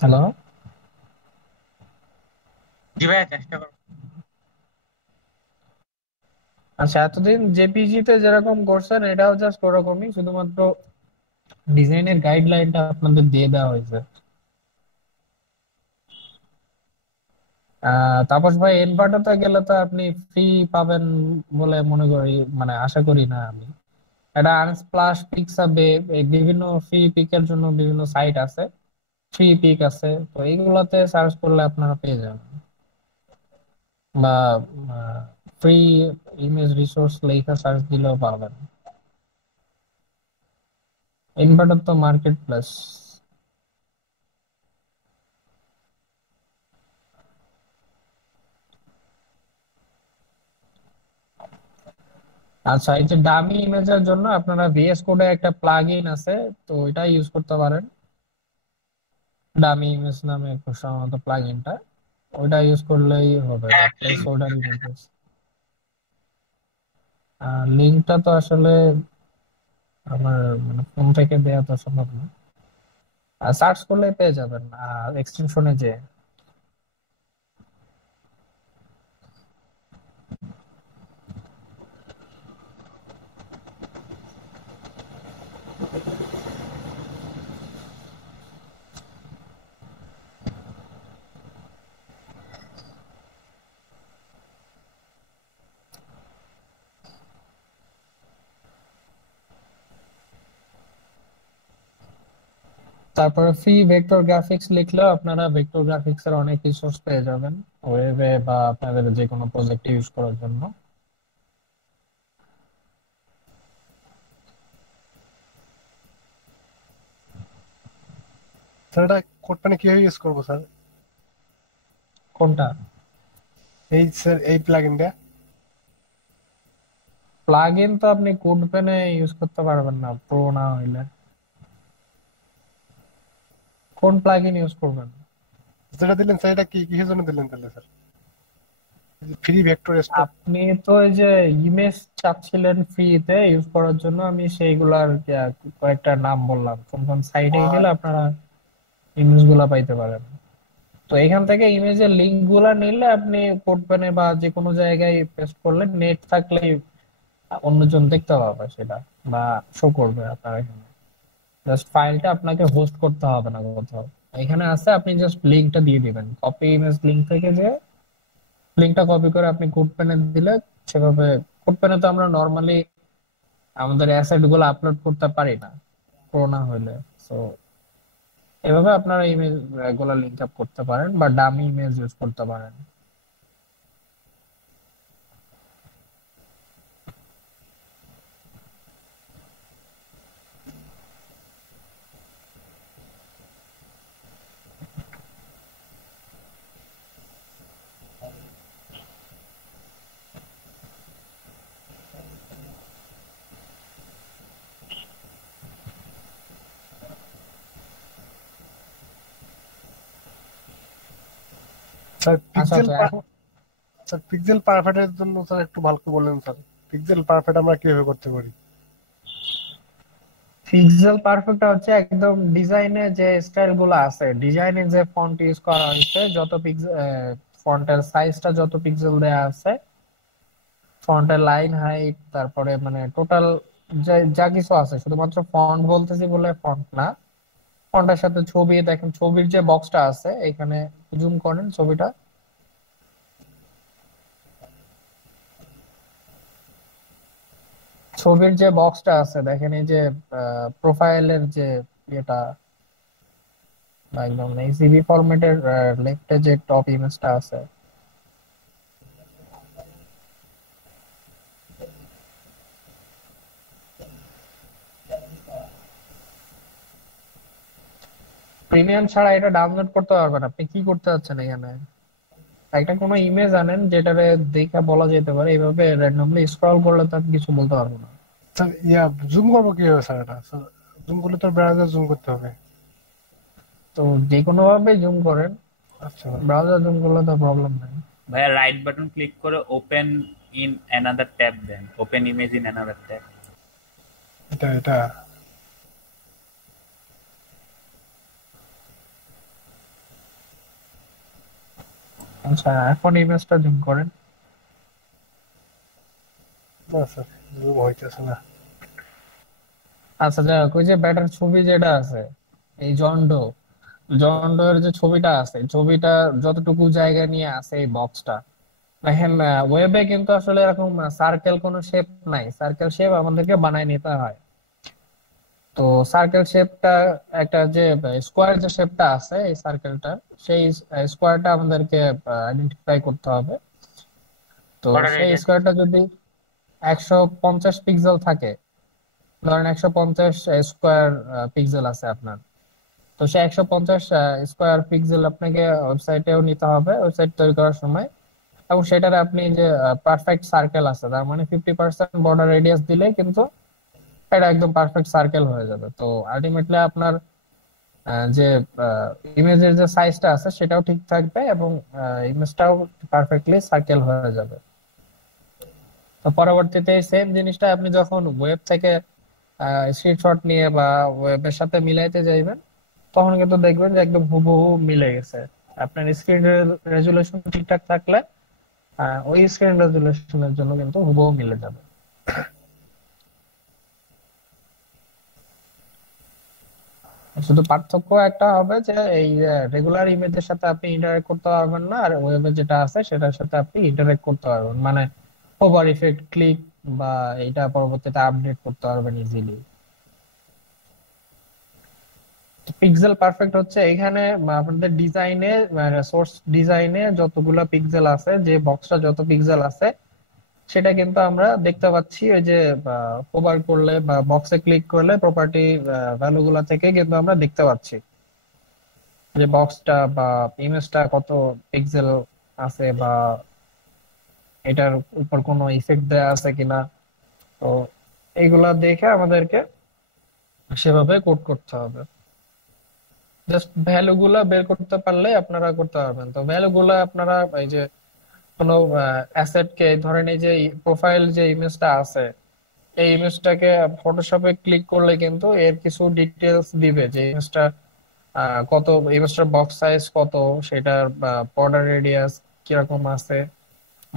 হ্যালো। জি ভাইয়া, চেষ্টা করবো। আচ্ছা, এতদিন জেপিজি তে যেরকম করছেন এটাও জাস্ট ওরকমই, শুধুমাত্র ডিজাইনের গাইডলাইনটা আপনাদের দিয়ে দেওয়া হয়েছে। তাপস ভাই, এনভার্টারতে গেলে তো আপনি ফ্রি পাবেন বলে মনে করি, মানে আশা করি না আমি। এটা আনস্প্লাশ, পিক্সাবে, এই বিভিন্ন ফ্রি পিকের জন্য বিভিন্ন সাইট আছে, ফ্রি পিক আছে, তো এইগুলাতে সার্চ করলে আপনারা পেয়ে যাবেন। বা ফ্রি ইমেজ রিসোর্স লেখা সার্চ দিলেও পাবেন। ইনভার্টার তো মার্কেট প্লেস। আচ্ছা, এই যে ডামি ইমেজের জন্য আপনারা ভিএস কোডে একটা প্লাগ ইন আছে, তো এটা ইউজ করতে পারেন। ডামি ইমেজ নামে খুব সম্ভবত প্লাগ ইনটা, ওইটা ইউজ করলেই হবে। হ্যাঁ, একটা প্লেস লিঙ্ক। Order images. লিঙ্কটা তো আসলে আমার মানে ফোন থেকে দেওয়া তো সম্ভব না, সার্চ করলে পেয়ে যাবেন এক্সটেনশনে যে। তারপরে ফ্রি ভেক্টর গ্রাফিক্স লিখলেও আপনারা ভেক্টর গ্রাফিক্স এর অনেক রিসোর্স পেয়ে যাবেন ওয়েবে বা আপনাদের যে কোনো প্রজেক্ট ইউজ করার জন্য। স্যার এটা কোড মানে কিভাবে ইউজ করবো স্যার? কোনটা? এই স্যার এই প্লাগইনটা। প্লাগ ইন তো আপনি কোড পেনে ইউজ করতে পারবেন না প্রো না হইলে। কোন প্লাগ ইন ইউজ করবেন? যেটা দিলেন স্যার এটা কি কিসের জন্য দিলেন তাহলে স্যার? Free vector stock. আপনি তো এই যে ইমেজ চাচ্ছিলেন ফ্রিতে ইউজ করার জন্য, আমি সেইগুলার কয়েকটা নাম বললাম, কোন কোন সাইটে গেলে আপনারা ইমেজ গুলা পাইতে পারেন। তো এখান থেকে ইমেজের লিংক গুলা নিলে আপনি কোড পেনে বা যে কোনো জায়গায় পেস্ট করলে নেট থাকলে অন্যজন দেখতে পাবে সেটা, বা শো করবে আপনার এখানে। জাস্ট ফাইলটা আপনাকে হোস্ট করতে হবে না কোথাও, এখানে আছে, আপনি জাস্ট লিংকটা দিয়ে দিবেন, কপি ইমেজ লিংক থেকে যে লিংকটা কপি করে আপনি কোড পেনে দিলে সেভাবে। কোড পেনে তো আমরা নর্মালি আমাদের অ্যাসেট গুলো আপলোড করতে পারি না প্রো না হইলে, সো এভাবে আপনারা ইমেজ গুলা লিংক আপ করতে পারেন বা ডামি ইমেজ ইউজ করতে পারেন। স্যার আচ্ছা পিক্সেল আচ্ছা, এখন স্যার পিক্সেল পারফেক্টের জন্য স্যার একটু ভালো করে বললেন স্যার। পিক্সেল পারফেক্ট আমরা কিভাবে করতে পারি? পিক্সেল পারফেক্ট হচ্ছে একদম ডিজাইনে যে স্টাইল গুলো আছে, ডিজাইনে যে ফন্ট ইউজ করা হয়েছে, যত পিক্সেল, ফন্টের সাইজটা যত পিক্সেল দেয়া আছে, ফন্টের লাইন হাইট, তারপরে মানে টোটাল যা যা কিছু আছে, শুধুমাত্র ফন্ট বলতেছি বলে ফন্ট না, ফন্টের সাথে ছবি দেখেন, ছবির যে বক্সটা আছে এখানে জুম করেন ছবিটা, ছবির যে বক্সটা আছে দেখেন, এই যে প্রোফাইলের যে এটা, বা একদম এই সিভি ফরম্যাটের লেফটে যে টপ ইমেজটা আছে, প্রিমিয়াম ছাড়া এটা ডাউনলোড করতে পারবেন। আপনি কি করতে চাচ্ছেন এখানে? একটা কোনো ইমেজ আনেন যেটারে দেখে বলা যেতে পারে এইভাবে র্যান্ডমলি স্ক্রল করলে তো আমি কিছু বলতে পারবো না। স্যার জুম করবো কিভাবে স্যার? এটা স্যার জুম করলে তো ব্রাউজার জুম করতে হবে। তো যে কোনো ভাবে জুম করেন, আচ্ছা ব্রাউজার জুম করলে তো প্রবলেম নাই। ভাইয়া রাইট বাটন ক্লিক করে ওপেন ইন অ্যানাদার ট্যাব দেন, open image in another tab. এটা আচ্ছা এখন ইমেজটা জুম করেন। না স্যার, জুম হইতেছে না। আচ্ছা যাই হোক, ওই যে ব্যাটার ছবি যেটা আছে, এই জন ডো এর যে ছবিটা আছে, ছবিটা যতটুকু জায়গা নিয়ে আছে এই বক্সটা, দেখেন ওয়েবে কিন্তু আসলে এরকম সার্কেল কোনো শেপ নাই, সার্কেল শেপ আমাদেরকে বানায় নিতে হয়। তো সার্কেল শেপটা একটা যে স্কোয়ার যে শেপটা আছে এই সার্কেলটা, সেই স্কোয়ারটা আমাদেরকে আইডেন্টিফাই করতে হবে। তো বর্ডার সেই রেডিয়াস স্কোয়ারটা যদি 150 পিক্সেল থাকে, ধরেন 150 স্কোয়ার পিক্সেল আছে আপনার, তো সে 150 স্কোয়ার পিক্সেল আপনাকে ওয়েবসাইটেও নিতে হবে ওয়েবসাইট তৈরি করার সময়। এবং সেটার আপনি যে পারফেক্ট সার্কেল আছে, তার মানে 50% বর্ডার রেডিয়াস দিলে কিন্তু এটা একদম পারফেক্ট সার্কেল হয়ে যাবে। তো আলটিমেটলি আপনার যে ইমেজের যে সাইজটা আছে সেটাও ঠিক থাকবে এবং ইমেজটাও পারফেক্টলি সার্কেল হয়ে যাবে। তো পরবর্তীতে সেম জিনিসটা আপনি যখন ওয়েব থেকে স্ক্রিনশট নিয়ে বা ওয়েবের সাথে মিলাইতে যাইবেন, তখন কিন্তু দেখবেন যে একদম হুবহু মিলে গেছে। আপনার স্ক্রিন রেজুলেশন ঠিকঠাক থাকলে ওই স্ক্রিন রেজুলেশনের জন্য কিন্তু হুবহু মিলে যাবে। শুধু পার্থক্য একটা হবে যে এই রেগুলার ইমেজের সাথে আপনি ইন্টারেক্ট করতে পারবেন না, আর ওয়েবে যেটা আছে সেটার সাথে আপনি ইন্টারেক্ট করতে পারবেন, মানে ওভার ইফেক্ট ক্লিক বা এটা পরবর্তীতে আপডেট করতে পারবেন ইজিলি। পিক্সেল পারফেক্ট হচ্ছে এখানে আপনাদের ডিজাইনে, সোর্স ডিজাইনে যতগুলা পিক্সেল আছে, যে বক্সটা যত পিক্সেল আছে সেটা কিন্তু আমরা দেখতে পাচ্ছি ওই যে হোভার করলে বা বক্সে ক্লিক করলে প্রপার্টি ভ্যালু গুলা থেকে কিন্তু আমরা দেখতে পাচ্ছি যে বক্সটা বা ইমেজটা কত পিক্সেল আছে বা এটার উপর কোনো ইফেক্ট দেয়া আছে কিনা। তো এইগুলা দেখে আমাদেরকে সেভাবে কোড করতে হবে। জাস্ট ভ্যালু গুলা বের করতে পারলে আপনারা করতে পারবেন। তো ভ্যালু গুলা আপনারা এই যে কোনো অ্যাসেট কে ধরেন, এই যে প্রোফাইল যে ইমেজটা আছে, এই ইমেজটাকে ফটোশপে ক্লিক করলে কিন্তু এর কিছু ডিটেলস দিবে যে ইমেজটা কত, ইমেজটার বক্স সাইজ কত, সেটার বর্ডার রেডিয়াস কিরকম আছে,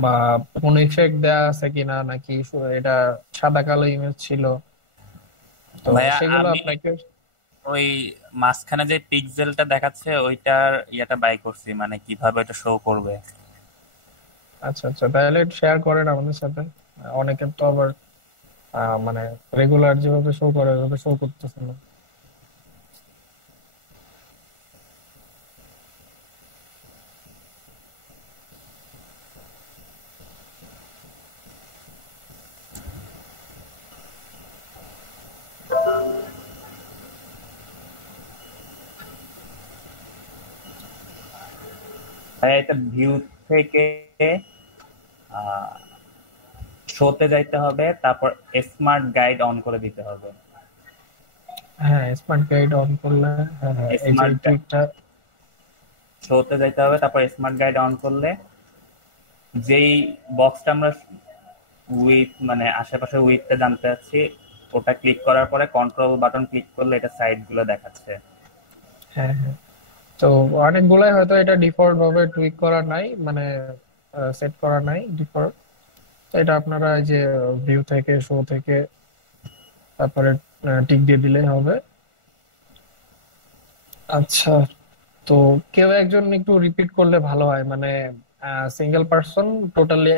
বা কোনো ইফেক্ট দেয়া আছে কিনা, নাকি এটা সাদা কালো ইমেজ ছিল। তো ভাইয়া সেগুলো আমি আপনাকে ওই মাঝখানে যে পিক্সেলটা দেখাচ্ছে ওইটার ইয়াটা বাই করছি, মানে কিভাবে এটা শো করবে। আচ্ছা আচ্ছা, তাহলে শেয়ার করেন আমাদের সাথে। অনেকের তো আবার মানে রেগুলার যেভাবে শো করে ওইভাবে শো করতেছে না। ভাইয়া এটা ভিউ থেকে শোতে যাইতে হবে, তারপর স্মার্ট গাইড অন করে দিতে হবে। হ্যাঁ, স্মার্ট গাইড অন করলে, হ্যাঁ হ্যাঁ, এই যে স্মার্ট টুইটটা। শোতে যাইতে হবে, তারপর স্মার্ট গাইড অন করলে যেই বক্সটা আমরা উইথ মানে আশেপাশে উইথটা জানতে চাচ্ছি, ওটা ক্লিক করার পরে কন্ট্রোল বাটন ক্লিক করলে এটা সাইড গুলো দেখাচ্ছে। হ্যাঁ হ্যাঁ, তো অনেকগুলাই হয়তো এটা ডিফল্ট ভাবে টুইক করা নাই, মানে সেট করা নাই ডিফল্ট। তো এটা আপনারা এই যে ভিউ থেকে, শো থেকে, তারপরে টিক দিয়ে দিলেই হবে। আচ্ছা, তো কেউ একজন একটু রিপিট করলে ভালো হয়, মানে সিঙ্গেল পারসন টোটালি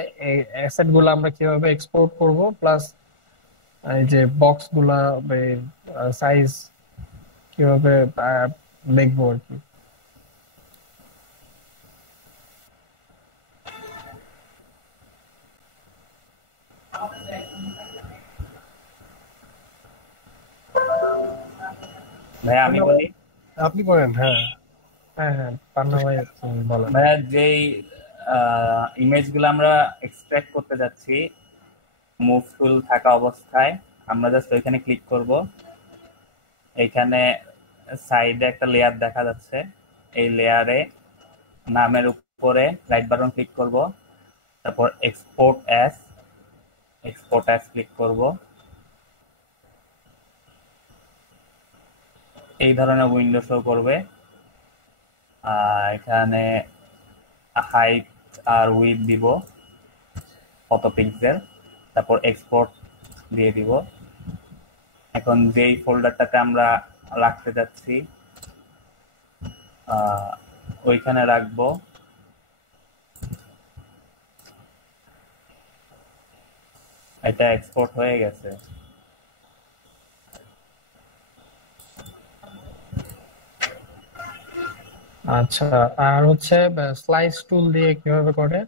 অ্যাসেট গুলো আমরা কিভাবে এক্সপোর্ট করব, প্লাস এই যে বক্স গুলা সাইজ কিভাবে দেখবো আর কি। ভাইয়া আমি পান্না ভাই, বলি, আপনি করেন, হ্যাঁ। হ্যাঁ হ্যাঁ, পান্না ভাই, তুমি বলেন। ভাইয়া যেই ইমেজগুলো আমরা এক্সট্রাক্ট করতে যাচ্ছি মুভ টুল থাকা অবস্থায়। আমরা জাস্ট ওইখানে ক্লিক করব। এইখানে সাইডে একটা লেয়ার দেখা যাচ্ছে, এই লেয়ারে নামের উপরে রাইট বাটন ক্লিক করব, তারপর এক্সপোর্ট অ্যাজ ক্লিক করব। এই ধরনের উইন্ডো শো করবে। এখানে হাইট আর উইডথ দিব কত পিক্সেল, তারপর এক্সপোর্ট দিয়ে দিব। এখন যেই ফোল্ডারটাতে আমরা রাখতে যাচ্ছি ওইখানে রাখবো। এটা এক্সপোর্ট হয়ে গেছে। আচ্ছা, আর হচ্ছে স্লাইস টুল দিয়ে কিভাবে করে?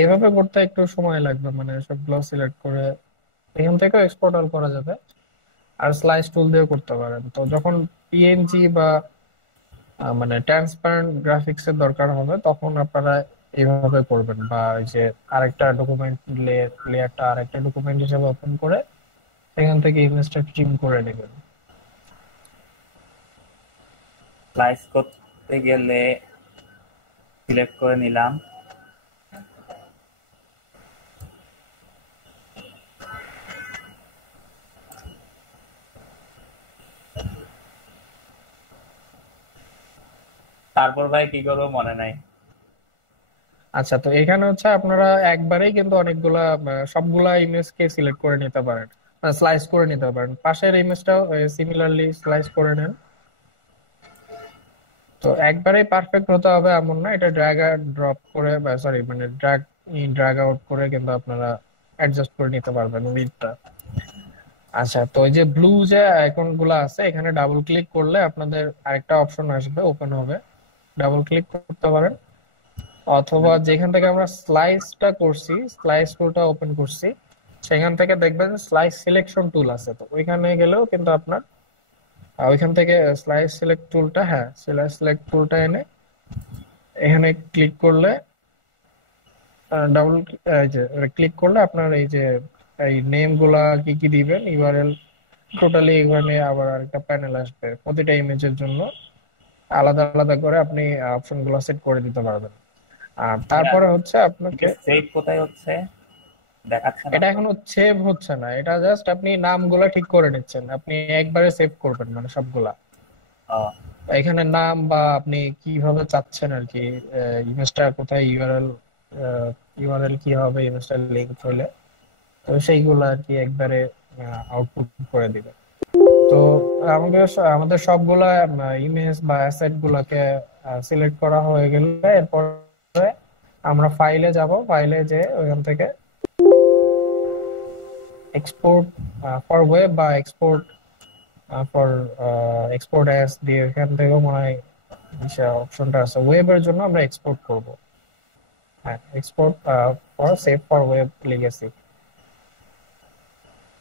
এইভাবে করতে একটু সময় লাগবে, মানে সবগুলো সিলেক্ট করে এখান থেকেও এক্সপোর্ট অল করা যাবে, আর স্লাইস টুল দিয়েও করতে পারেন। তো যখন পিএনজি বা মানে ট্রান্সপারেন্ট গ্রাফিক্স এর দরকার হবে তখন আপনারা এইভাবে করবেন, বা ওই যে আরেকটা ডকুমেন্ট লেয়ারটা আরেকটা ডকুমেন্ট হিসেবে ওপেন করে এখান থেকে ইমেজটা ট্রিম করে নেবেন। স্লাইস করতে গেলে সিলেক্ট করে নিলাম, তারপর ভাই কি করবো মনে নাই। আচ্ছা, তো এখানে হচ্ছে আপনারা একবারেই কিন্তু অনেকগুলা সবগুলা ইমেজকে সিলেক্ট করে নিতে পারেন, স্লাইস করে নিতে পারেন। পাশের ইমেজটাও সিমিলারলি স্লাইস করে নেন। তো একবারেই পারফেক্ট হতে হবে এমন না, এটা ড্র্যাগ আর ড্রপ করে, সরি মানে ড্র্যাগ আউট করে কিন্তু আপনারা অ্যাডজাস্ট করে নিতে পারবেন উইডথটা। আচ্ছা, তো এই যে ব্লু যে আইকন গুলো আছে এখানে ডাবল ক্লিক করলে আপনাদের আরেকটা অপশন আসবে, ওপেন হবে, ডাবল ক্লিক করতে পারেন। অথবা যেখান থেকে আমরা স্লাইসটা করছি, স্লাইস টুলটা ওপেন করছি, সেখান থেকে দেখবেন স্লাইস সিলেকশন টুল আছে, তো ওইখানে গেলেও কিন্তু আপনার ওইখান থেকে স্লাইস সিলেক্ট টুলটা, হ্যাঁ স্লাইস সিলেক্ট টুলটা এনে এখানে ক্লিক করলে ডাবল ক্লিক করলে আপনার এই যে এই নেম গুলা কি কি দিবেন, ইউআরএল টোটালি এখানে আবার আরেকটা প্যানেল আসবে, প্রতিটা ইমেজের জন্য আলাদা আলাদা করে আপনি অপশন গুলো সেট করে দিতে পারবেন। আর তারপরে হচ্ছে আপনাকে সেভ কোথায় হচ্ছে দেখাচ্ছে না, এটা এখনো সেভ হচ্ছে না, এটা জাস্ট আপনি নামগুলা ঠিক করে নিচ্ছেন, আপনি একবারে সেভ করবেন মানে সবগুলা। এখানে নাম বা আপনি কিভাবে চাচ্ছেন আর কি, ইমেজটা কোথায়, ইউআরএল কি হবে ইমেজটার লিংক হলে, তো সেইগুলো আর কি একবারে আউটপুট করে দিবে। তো আমাদের সবগুলা ইমেজ বা অ্যাসেট গুলাকে সিলেক্ট করা হয়ে গেলে এরপরে আমরা ফাইলে যাব, ফাইলে যে ওখান থেকে এক্সপোর্ট ফর ওয়েব বা এক্সপোর্ট ফর এক্সপোর্ট অ্যাজ দিয়ে এখান থেকেও মনে হয় অপশনটা আছে, ওয়েবের জন্য আমরা এক্সপোর্ট করব। হ্যাঁ, export for save for web লিখেছি।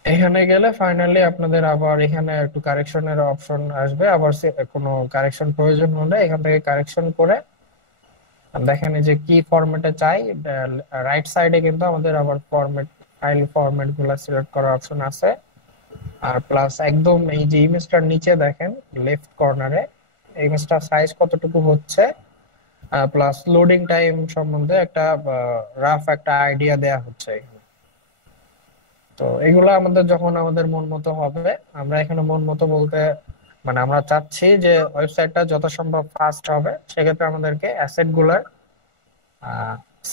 এখানে গেলে ফাইনালি আপনাদের আবার এখানে একটু কারেকশনের অপশন আসবে, আবার কোনো কারেকশন প্রয়োজন হলে এখান থেকে কারেকশন করে দেখেন যে কি ফরম্যাটে চাই, রাইট সাইডে কিন্তু আমাদের আবার ফাইল ফরম্যাট গুলা সিলেক্ট করার অপশন আছে। আর প্লাস একদম এই যে ইমেজটার নিচে দেখেন লেফট কর্নারে ইমেজটার সাইজ কতটুকু হচ্ছে, প্লাস লোডিং টাইম সম্বন্ধে একটা রাফ একটা আইডিয়া দেয়া হচ্ছে এখানে। তো এগুলো আমাদের যখন আমাদের মন মতো হবে, আমরা এখানে মন মতো বলতে মানে আমরা চাচ্ছি যে ওয়েবসাইটটা যত সম্ভব ফাস্ট হবে, সেক্ষেত্রে আমাদেরকে অ্যাসেট গুলার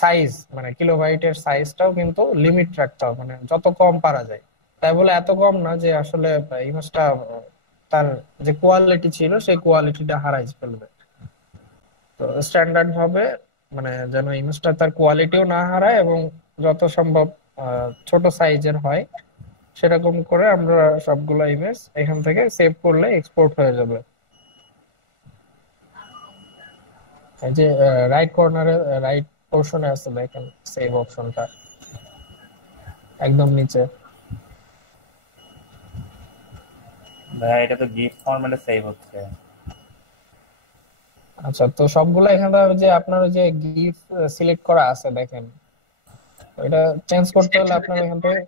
সাইজ মানে কিলোবাইটের সাইজটাও কিন্তু লিমিট রাখতে হবে, মানে যত কম পারা যায়। তাই বলে এত কম না যে আসলে ইমেজটা তার যে কোয়ালিটি ছিল সেই কোয়ালিটিটা হারাই ফেলবে। তো স্ট্যান্ডার্ড ভাবে মানে যেন ইমেজটা তার কোয়ালিটিও না হারায় এবং যত সম্ভব ছোট সাইজের হয়, সেরকম করে আমরা সবগুলো ইমেজ এখান থেকে সেভ করলে এক্সপোর্ট হয়ে যাবে। এই যে রাইট কর্নারে রাইট পোর্শনে আছে দেখেন সেভ অপশনটা একদম নিচে। ভাইয়া এটা তো গিফট ফরম্যাটে সেভ হচ্ছে। আচ্ছা, তো সবগুলো এখানে যে আপনার যে গিফ সিলেক্ট করা আছে দেখেন, এটা চেঞ্জ করতে হলে আপনার এখান থেকে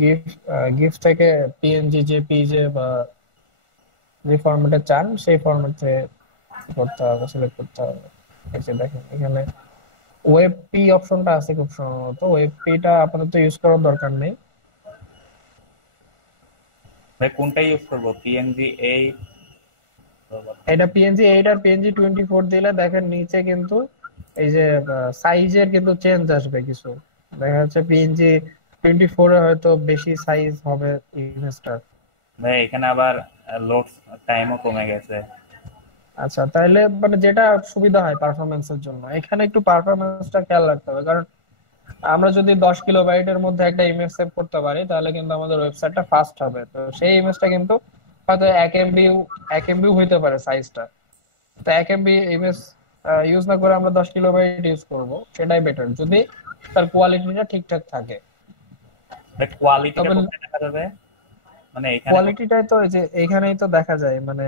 গিফ গিফ থেকে পিএনজি জেপিজে বা যে ফরম্যাটে চান সেই ফরম্যাটে করতে হবে, সিলেক্ট করতে হবে। এই যে দেখেন এখানে ওয়েব পি অপশনটা আছে খুব সম্ভবত, ওয়েব পিটা আপাতত ইউজ করার দরকার নেই। ভাই কোনটা ইউজ করব, পিএনজি 8? এটা পিএনজি 8 আর পিএনজি 24 দিলে দেখেন নিচে কিন্তু এই যে সাইজের কিন্তু চেঞ্জ আসবে কিছু। দেখা যাচ্ছে পিএনজি 24 এ হয়তো বেশি সাইজ হবে ইমেজটা। ভাই এখানে আবার লোড টাইমও কমে গেছে। আচ্ছা, তাহলে মানে যেটা সুবিধা হয় পারফরমেন্সের জন্য, এখানে একটু পারফরমেন্সটা খেয়াল রাখতে হবে। কারণ আমরা যদি 10 কিলোবাইটের মধ্যে একটা ইমেজ সেভ করতে পারি তাহলে কিন্তু আমাদের ওয়েবসাইটটা ফাস্ট হবে। তো সেই ইমেজটা কিন্তু হয়তো 1 এমবি হইতে পারে সাইজটা। তো 1 এমবি ইমেজ ইউজ না করে আমরা 10 কিলোবাইট ইউজ করব, সেটাই বেটার যদি তার কোয়ালিটিটা ঠিকঠাক থাকে। ভাই কোয়ালিটিটা তবে কোথায় দেখা যাবে, মানে এখানে কোয়ালিটিটাই তো এই যে এইখানেই তো দেখা যায়। মানে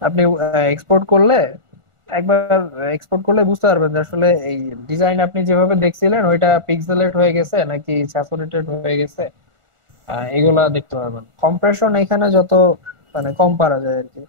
আপনি এক্সপোর্ট করলে, একবার এক্সপোর্ট করলে বুঝতে পারবেন যে আসলে এই ডিজাইন আপনি যেভাবে দেখছিলেন ওইটা পিক্সেলেট হয়ে গেছে নাকি স্যাচুরেটেড হয়ে গেছে, এগুলা দেখতে পারবেন। কম্প্রেশন এখানে যত মানে কম পারা যায় আর কি।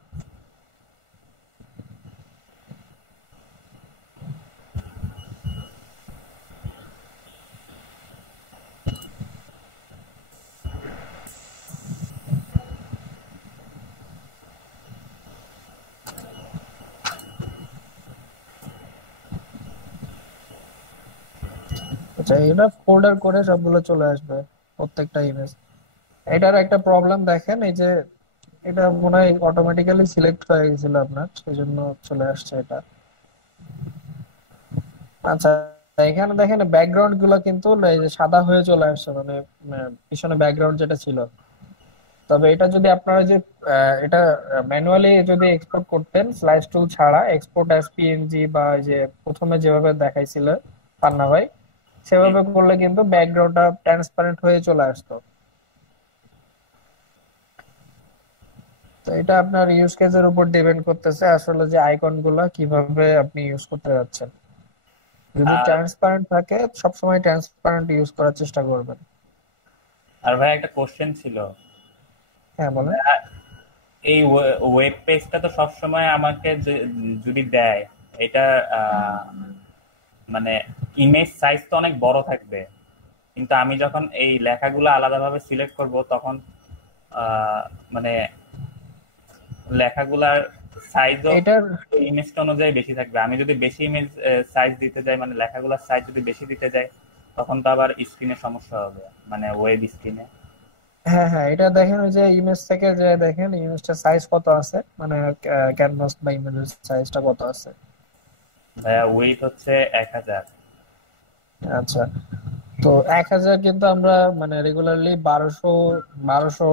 আচ্ছা, এটা ফোল্ডার করে সবগুলো চলে আসবে প্রত্যেকটা ইমেজ। এটার একটা প্রবলেম দেখেন, এই যে এটা মনে হয় অটোমেটিক্যালি সিলেক্ট হয়ে গেছিল আপনার, সেজন্য চলে আসছে এটা। আচ্ছা, এখানে দেখেন ব্যাকগ্রাউন্ড গুলো কিন্তু এই যে সাদা হয়ে চলে আসছে, মানে পিছনে ব্যাকগ্রাউন্ড যেটা ছিল। তবে এটা যদি আপনারা যে এটা ম্যানুয়ালি যদি এক্সপোর্ট করতেন স্লাইস টুল ছাড়া, এক্সপোর্ট অ্যাজ পিএনজি বা এই যে প্রথমে যেভাবে দেখাইছিল পান্না ভাই, সেভাবে করলে কিন্তু ব্যাকগ্রাউন্ডটা ট্রান্সপারেন্ট হয়ে চলে আসতো। তো এটা আপনার ইউজ কেসের উপর ডিপেন্ড করতেছে আসলে যে আইকন গুলা কিভাবে আপনি ইউজ করতে যাচ্ছেন। যদি আর ট্রান্সপারেন্ট থাকে সবসময় ট্রান্সপারেন্ট ইউজ করার চেষ্টা করবেন। আর ভাই একটা কোশ্চেন ছিল, হ্যাঁ বলেন। এই ওয়েব পেজটা তো সবসময় আমাকে যদি দেয় এটা মানে ইমেজ সাইজ তো অনেক বড় থাকবে, কিন্তু আমি যখন এই লেখাগুলো আলাদাভাবে সিলেক্ট করব তখন মানে লেখাগুলার সাইজও এটার ইমেজটা অনুযায়ী বেশি থাকবে। আমি যদি বেশি ইমেজ সাইজ দিতে যাই, মানে লেখাগুলোর সাইজ যদি বেশি দিতে যাই তখন তো আবার স্ক্রিনে সমস্যা হবে, মানে ওয়েব স্ক্রিনে। হ্যাঁ হ্যাঁ, এটা দেখেন ওই যে ইমেজ থেকে যে দেখেন ইমেজটার সাইজ কত আছে, মানে ক্যানভাস বা ইমেজের সাইজটা কত আছে। ভাইয়া ওয়েট হচ্ছে 1000। আচ্ছা, তো 1000 কিন্তু আমরা মানে রেগুলারলি 1200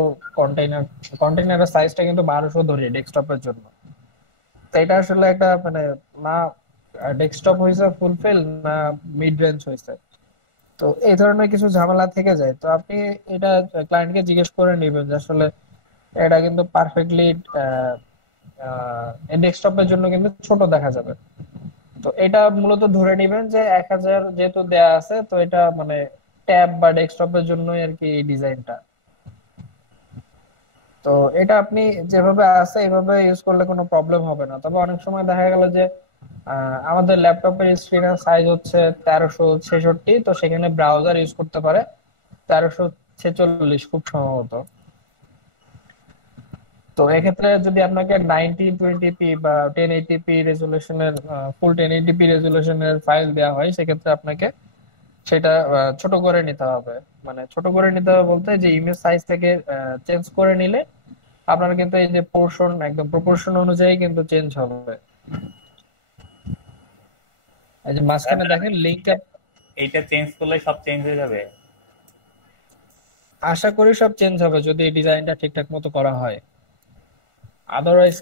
কন্টেইনারের সাইজটা কিন্তু 1200 ধরি ডেস্কটপের জন্য। তো এটা আসলে একটা মানে না ডেস্কটপ হয়েছে ফুলফিল না মিড রেঞ্জ হয়েছে, তো এই ধরনের কিছু ঝামেলা থেকে যায়। তো আপনি এটা ক্লায়েন্টকে জিজ্ঞেস করে নেবেন যে আসলে এটা কিন্তু পারফেক্টলি ডেস্কটপের জন্য কিন্তু ছোট দেখা যাবে। তো এটা মূলত ধরে নিবেন যে 1000 যেহেতু দেয়া আছে, তো এটা মানে ট্যাব বা ডেস্কটপের জন্যই আর কি এই ডিজাইনটা। তো এটা আপনি যেভাবে আছে এইভাবে ইউজ করলে কোনো প্রবলেম হবে না। তবে অনেক সময় দেখা গেল যে আমাদের ল্যাপটপের স্ক্রিনের সাইজ হচ্ছে 1366, তো সেখানে ব্রাউজার ইউজ করতে পারে 1346 খুব সম্ভবত। তো এক্ষেত্রে যদি আপনাকে 1920p বা 1080p রেজলিউশনের ফুল 1080p রেজলিউশনের ফাইল দেওয়া হয়, সেক্ষেত্রে আপনাকে সেটা ছোট করে নিতে হবে। মানে ছোট করে নিতে হবে বলতে যে ইমেজ সাইজ থেকে চেঞ্জ করে নিলে আপনার কিন্তু এই যে পোর্শন একদম প্রপোর্শন অনুযায়ী কিন্তু চেঞ্জ হবে। এই যে মাঝখানে দেখেন লিংক আপ, এইটা চেঞ্জ করলে সব চেঞ্জ হয়ে যাবে। আশা করি সব চেঞ্জ হবে যদি ডিজাইনটা ঠিকঠাক মতো করা হয়। আদারওয়াইজ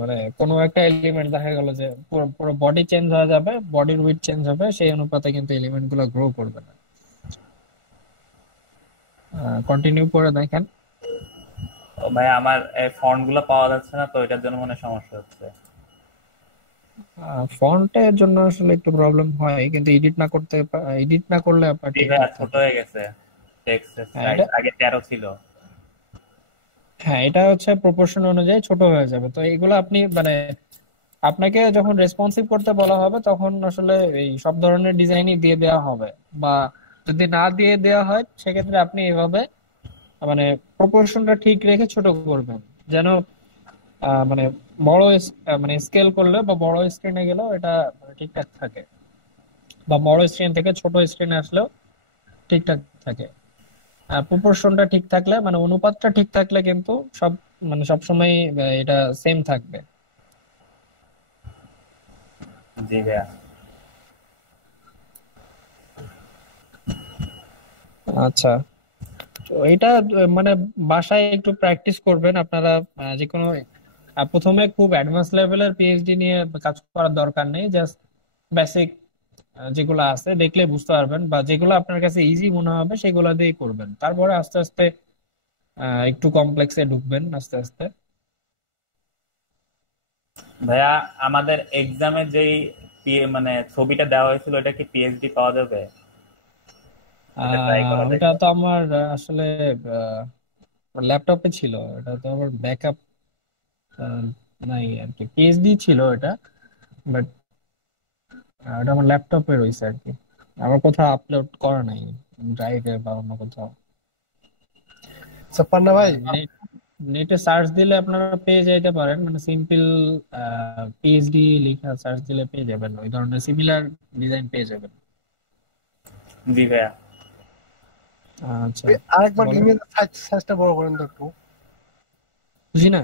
মানে কোনো একটা এলিমেন্ট দেখা গেল যে পুরো পুরো বডি চেঞ্জ হয়ে যাবে, বডির উইডথ চেঞ্জ হবে, সেই অনুপাতে কিন্তু এলিমেন্ট গুলো গ্রো করবে না। কন্টিনিউ করে দেখেন। ভাই আমার ফন্ট গুলো পাওয়া যাচ্ছে না, তো এটার জন্য মনে হয় সমস্যা হচ্ছে। ফন্টের জন্য আসলে একটু প্রবলেম হয়, কিন্তু এডিট না করলে আপনার জি ভাইয়া ঠিকঠাক ছোট থাকে। হয়ে গেছে টেক্সটের হ্যাঁ সাইজ, এটা আগে 13 ছিল। হ্যাঁ এটা হচ্ছে প্রপোর্শন অনুযায়ী ছোট হয়ে যাবে। তো এগুলো আপনি মানে আপনাকে যখন রেসপন্সিভ করতে বলা হবে তখন আসলে এই সব ধরনের ডিজাইনই দিয়ে দেওয়া হবে, বা যদি না দিয়ে দেওয়া হয় সেক্ষেত্রে আপনি এভাবে মানে প্রপোর্শনটা ঠিক রেখে ছোট করবেন, যেন মানে মানে স্কেল করলে বা বড় স্ক্রিনে গেলেও এটা মানে ঠিকঠাক থাকে, বা বড় স্ক্রিন থেকে ছোট স্ক্রিনে আসলেও ঠিকঠাক থাকে। প্রপোর্শনটা ঠিক থাকলে মানে অনুপাতটা ঠিক থাকলে কিন্তু সব মানে সবসময় এটা সেম থাকবে। জি ভাইয়া। আচ্ছা, তো এটা মানে বাসায় একটু প্র্যাকটিস করবেন আপনারা। যে কোনো প্রথমে খুব অ্যাডভান্স লেভেলের পিএইচডি নিয়ে কাজ করার দরকার নেই, জাস্ট বেসিক যেগুলো আছে দেখলে বুঝতে পারবেন, বা যেগুলো আপনার কাছে ইজি মনে হবে সেগুলো দিয়েই করবেন। তারপরে আস্তে আস্তে একটু কমপ্লেক্সে ঢুকবেন আস্তে আস্তে। ভাইয়া আমাদের এক্সামে যেই মানে ছবিটা দেওয়া হয়েছিল, এটা কি পিএইচডি পাওয়া যাবে? এটা ট্রাই করা যায় ওটা তো? তো আমার আসলে ল্যাপটপে ছিল, এটা তো আমার ব্যাকআপ নাই আর কি। পিএইচডি ছিল এটা, বাট ওটা আমার ল্যাপটপে রয়েছে আর কি, আমার কোথাও আপলোড করা নাই ড্রাইভে বা অন্য কোথাও। আচ্ছা পান্না ভাই, নেট নেটে সার্চ দিলে আপনারা পেয়ে যাইতে পারেন, মানে সিম্পল পিএইচডি লেখা সার্চ দিলে পেয়ে যাবেন, ওই ধরনের সিমিলার ডিজাইন পেয়ে যাবেন। জি ভাইয়া। আচ্ছা, আরেকবার বলেন। ইমেজের সাইজটা বড় করেন তো একটু। বুঝি না।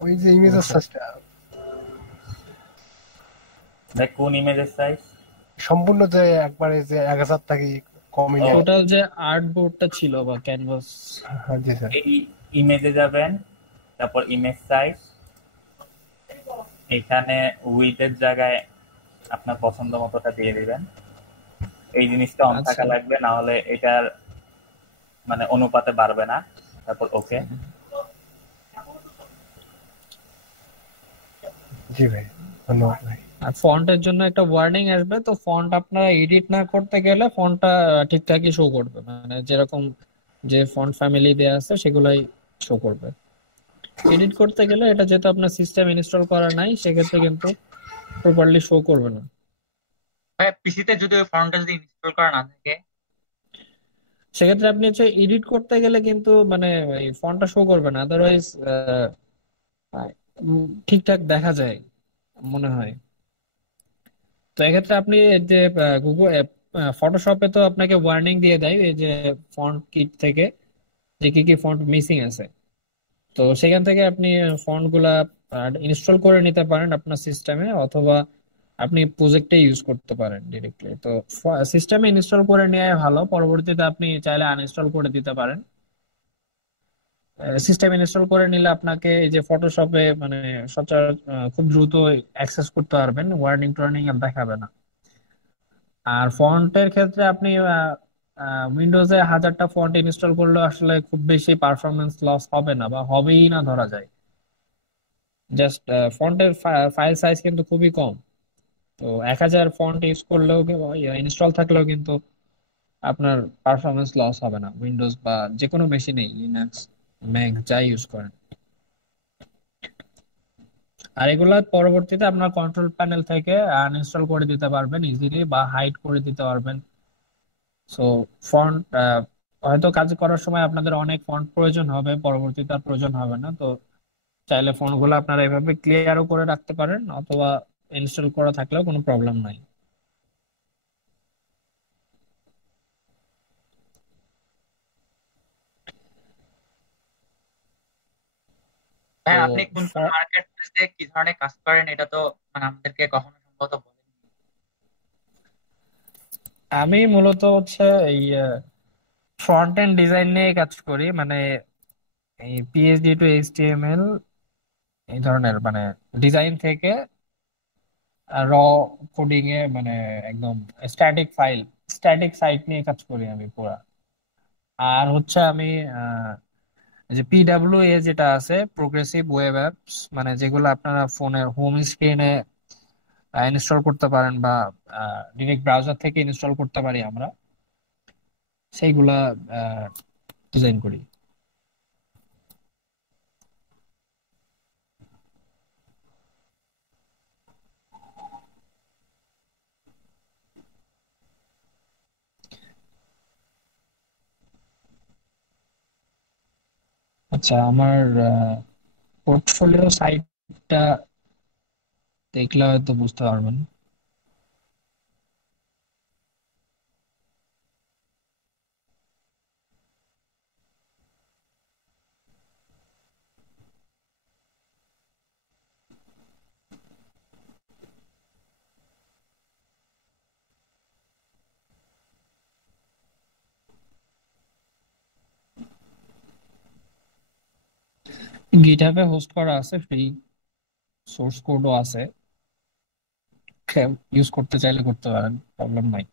ওই যে ইমেজের আচ্ছা, সাইজটা ভাই কোন ইমেজের সাইজ? সম্পূর্ণ যে একবারে যে 1000 থেকে কমে ও, নিয়ে টোটাল যে আর্ট বোর্ডটা ছিল বা ক্যানভাস। হ্যাঁ, জি স্যার। এই ইমেজে যাবেন, তারপর ইমেজ সাইজ, এখানে উইডথের জায়গায় আপনার পছন্দ মতোটা দিয়ে দিবেন। এই জিনিসটা অন আচ্ছা, থাকা লাগবে, না হলে এটার মানে অনুপাতে বাড়বে না। তারপর ওকে। জি ভাই, ধন্যবাদ ভাই। আর ফন্টের জন্য একটা ওয়ার্নিং আসবে, তো ফন্ট আপনারা এডিট না করতে গেলে ফন্টটা ঠিকঠাকই শো করবে, মানে যেরকম যে ফন্ট ফ্যামিলি দেয়া আছে সেগুলাই শো করবে। এডিট করতে গেলে এটা যেহেতু আপনার সিস্টেম ইনস্টল করা নাই, সেক্ষেত্রে কিন্তু প্রপারলি শো করবে না। ভাই পিসিতে যদি ওই ফন্টটা যদি ইনস্টল করা না থাকে। সেক্ষেত্রে আপনি হচ্ছে এডিট করতে গেলে কিন্তু মানে এই ফন্টটা শো করবে না, আদারওয়াইজ ঠিকঠাক দেখা যায় মনে হয়। তো এক্ষেত্রে আপনি এই যে গুগল ফটোশপে তো আপনাকে ওয়ার্নিং দিয়ে দেয় এই যে ফন্ট কিট থেকে যে কি কি ফন্ট মিসিং আছে। তো সেখান থেকে আপনি ফন্ট গুলা ইনস্টল করে নিতে পারেন আপনার সিস্টেমে, অথবা আপনি প্রজেক্টে ইউজ করতে পারেন ডিরেক্টলি। তো সিস্টেমে ইনস্টল করে নেওয়াই ভালো, পরবর্তীতে আপনি চাইলে আনইনস্টল করে দিতে পারেন। সিস্টেম ইনস্টল করে নিলে আপনাকে এই যে ফটোশপে মানে সচরাচর খুব দ্রুত অ্যাক্সেস করতে পারবেন, ওয়ার্নিং টোয়ার্নিং আর দেখাবে না। আর ফন্টের ক্ষেত্রে আপনি উইন্ডোজে 1000টা ফন্ট ইনস্টল করলে আসলে খুব বেশি পারফরমেন্স লস হবে না, বা হবেই না ধরা যায়। জাস্ট ফন্টের ফাইল সাইজ কিন্তু খুবই কম। তো 1000 ফন্ট ইউজ করলেও ইনস্টল থাকলেও কিন্তু আপনার পারফরমেন্স লস হবে না, উইন্ডোজ বা যে কোনো মেশিনেই, লিনাক্স ম্যাক যাই ইউজ করেন। আর এগুলা পরবর্তীতে আপনার কন্ট্রোল প্যানেল থেকে আনইনস্টল করে দিতে পারবেন ইজিলি, বা হাইড করে দিতে পারবেন। সো ফন্ট হয়তো কাজ করার সময় আপনাদের অনেক ফন্ট প্রয়োজন হবে, পরবর্তীতে আর প্রয়োজন হবে না। তো চাইলে ফন্ট গুলো আপনারা এভাবে ক্লিয়ারও করে রাখতে পারেন, অথবা ইনস্টল করা থাকলেও কোনো প্রবলেম নাই। তো ভাই আপনি কোন কোন মার্কেট প্লেসে কি ধরনের কাজ করেন, এটা তো মানে আমাদেরকে কখনো সম্ভবত বলেন। আমি মূলত হচ্ছে এই ফ্রন্ট এন্ড ডিজাইন নিয়ে কাজ করি, মানে এই পিএইচডি টু এইচটিএমএল এই ধরনের মানে ডিজাইন থেকে র কোডিং এ মানে একদম স্ট্যাটিক সাইট নিয়ে কাজ করি আমি পুরা। আর হচ্ছে আমি যে পিডাব্লিউএ যেটা আছে, প্রোগ্রেসিভ ওয়েব অ্যাপস, মানে যেগুলো আপনারা ফোনের হোম স্ক্রিনে ইনস্টল করতে পারেন বা ডিরেক্ট ব্রাউজার থেকে ইনস্টল করতে পারি আমরা, সেইগুলা ডিজাইন করি। আচ্ছা, আমার পোর্টফোলিও সাইটটা দেখলে হয়তো বুঝতে পারবেন। গিটহাবে হোস্ট করা আছে, ফ্রি সোর্স কোডও আছে, ইউজ করতে চাইলে করতে পারেন, প্রবলেম নাই।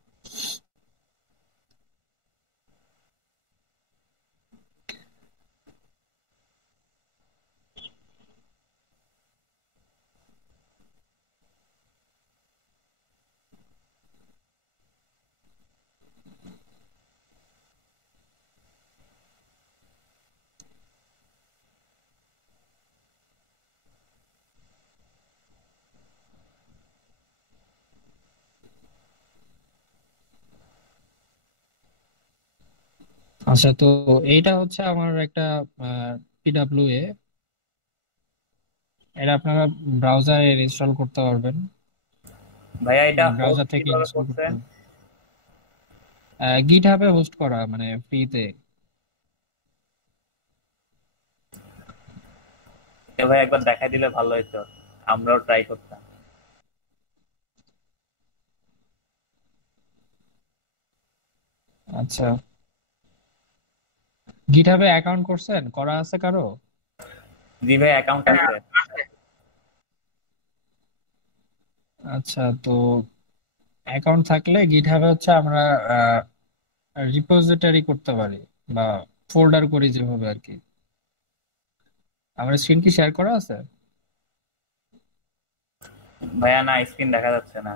আচ্ছা, তো এইটা হচ্ছে আমার একটা পিডাব্লিউএ, এটা আপনারা ব্রাউজারে ইনস্টল করতে পারবেন, ভাইয়া এটা মানে হোস্ট ব্রাউজার থেকে কিভাবে ইনস্টল করতে করছেন? পারবেন। গিটহাবে হোস্ট করা, মানে ফ্রিতে। এ ভাই একবার দেখাই দিলে ভালো হতো, আমরাও ট্রাই করতাম। আচ্ছা, গিটহাবে অ্যাকাউন্ট করছেন, করা আছে কারো? জি ভাই, অ্যাকাউন্ট হ্যাঁ, আছে। আছে। আচ্ছা, তো অ্যাকাউন্ট থাকলে গিটহাবে হচ্ছে আমরা রিপোজিটরি করতে পারি বা ফোল্ডার করি যেভাবে আর কি। আমার স্ক্রিন কি শেয়ার করা আছে? ভাইয়া না, স্ক্রিন দেখা যাচ্ছে না।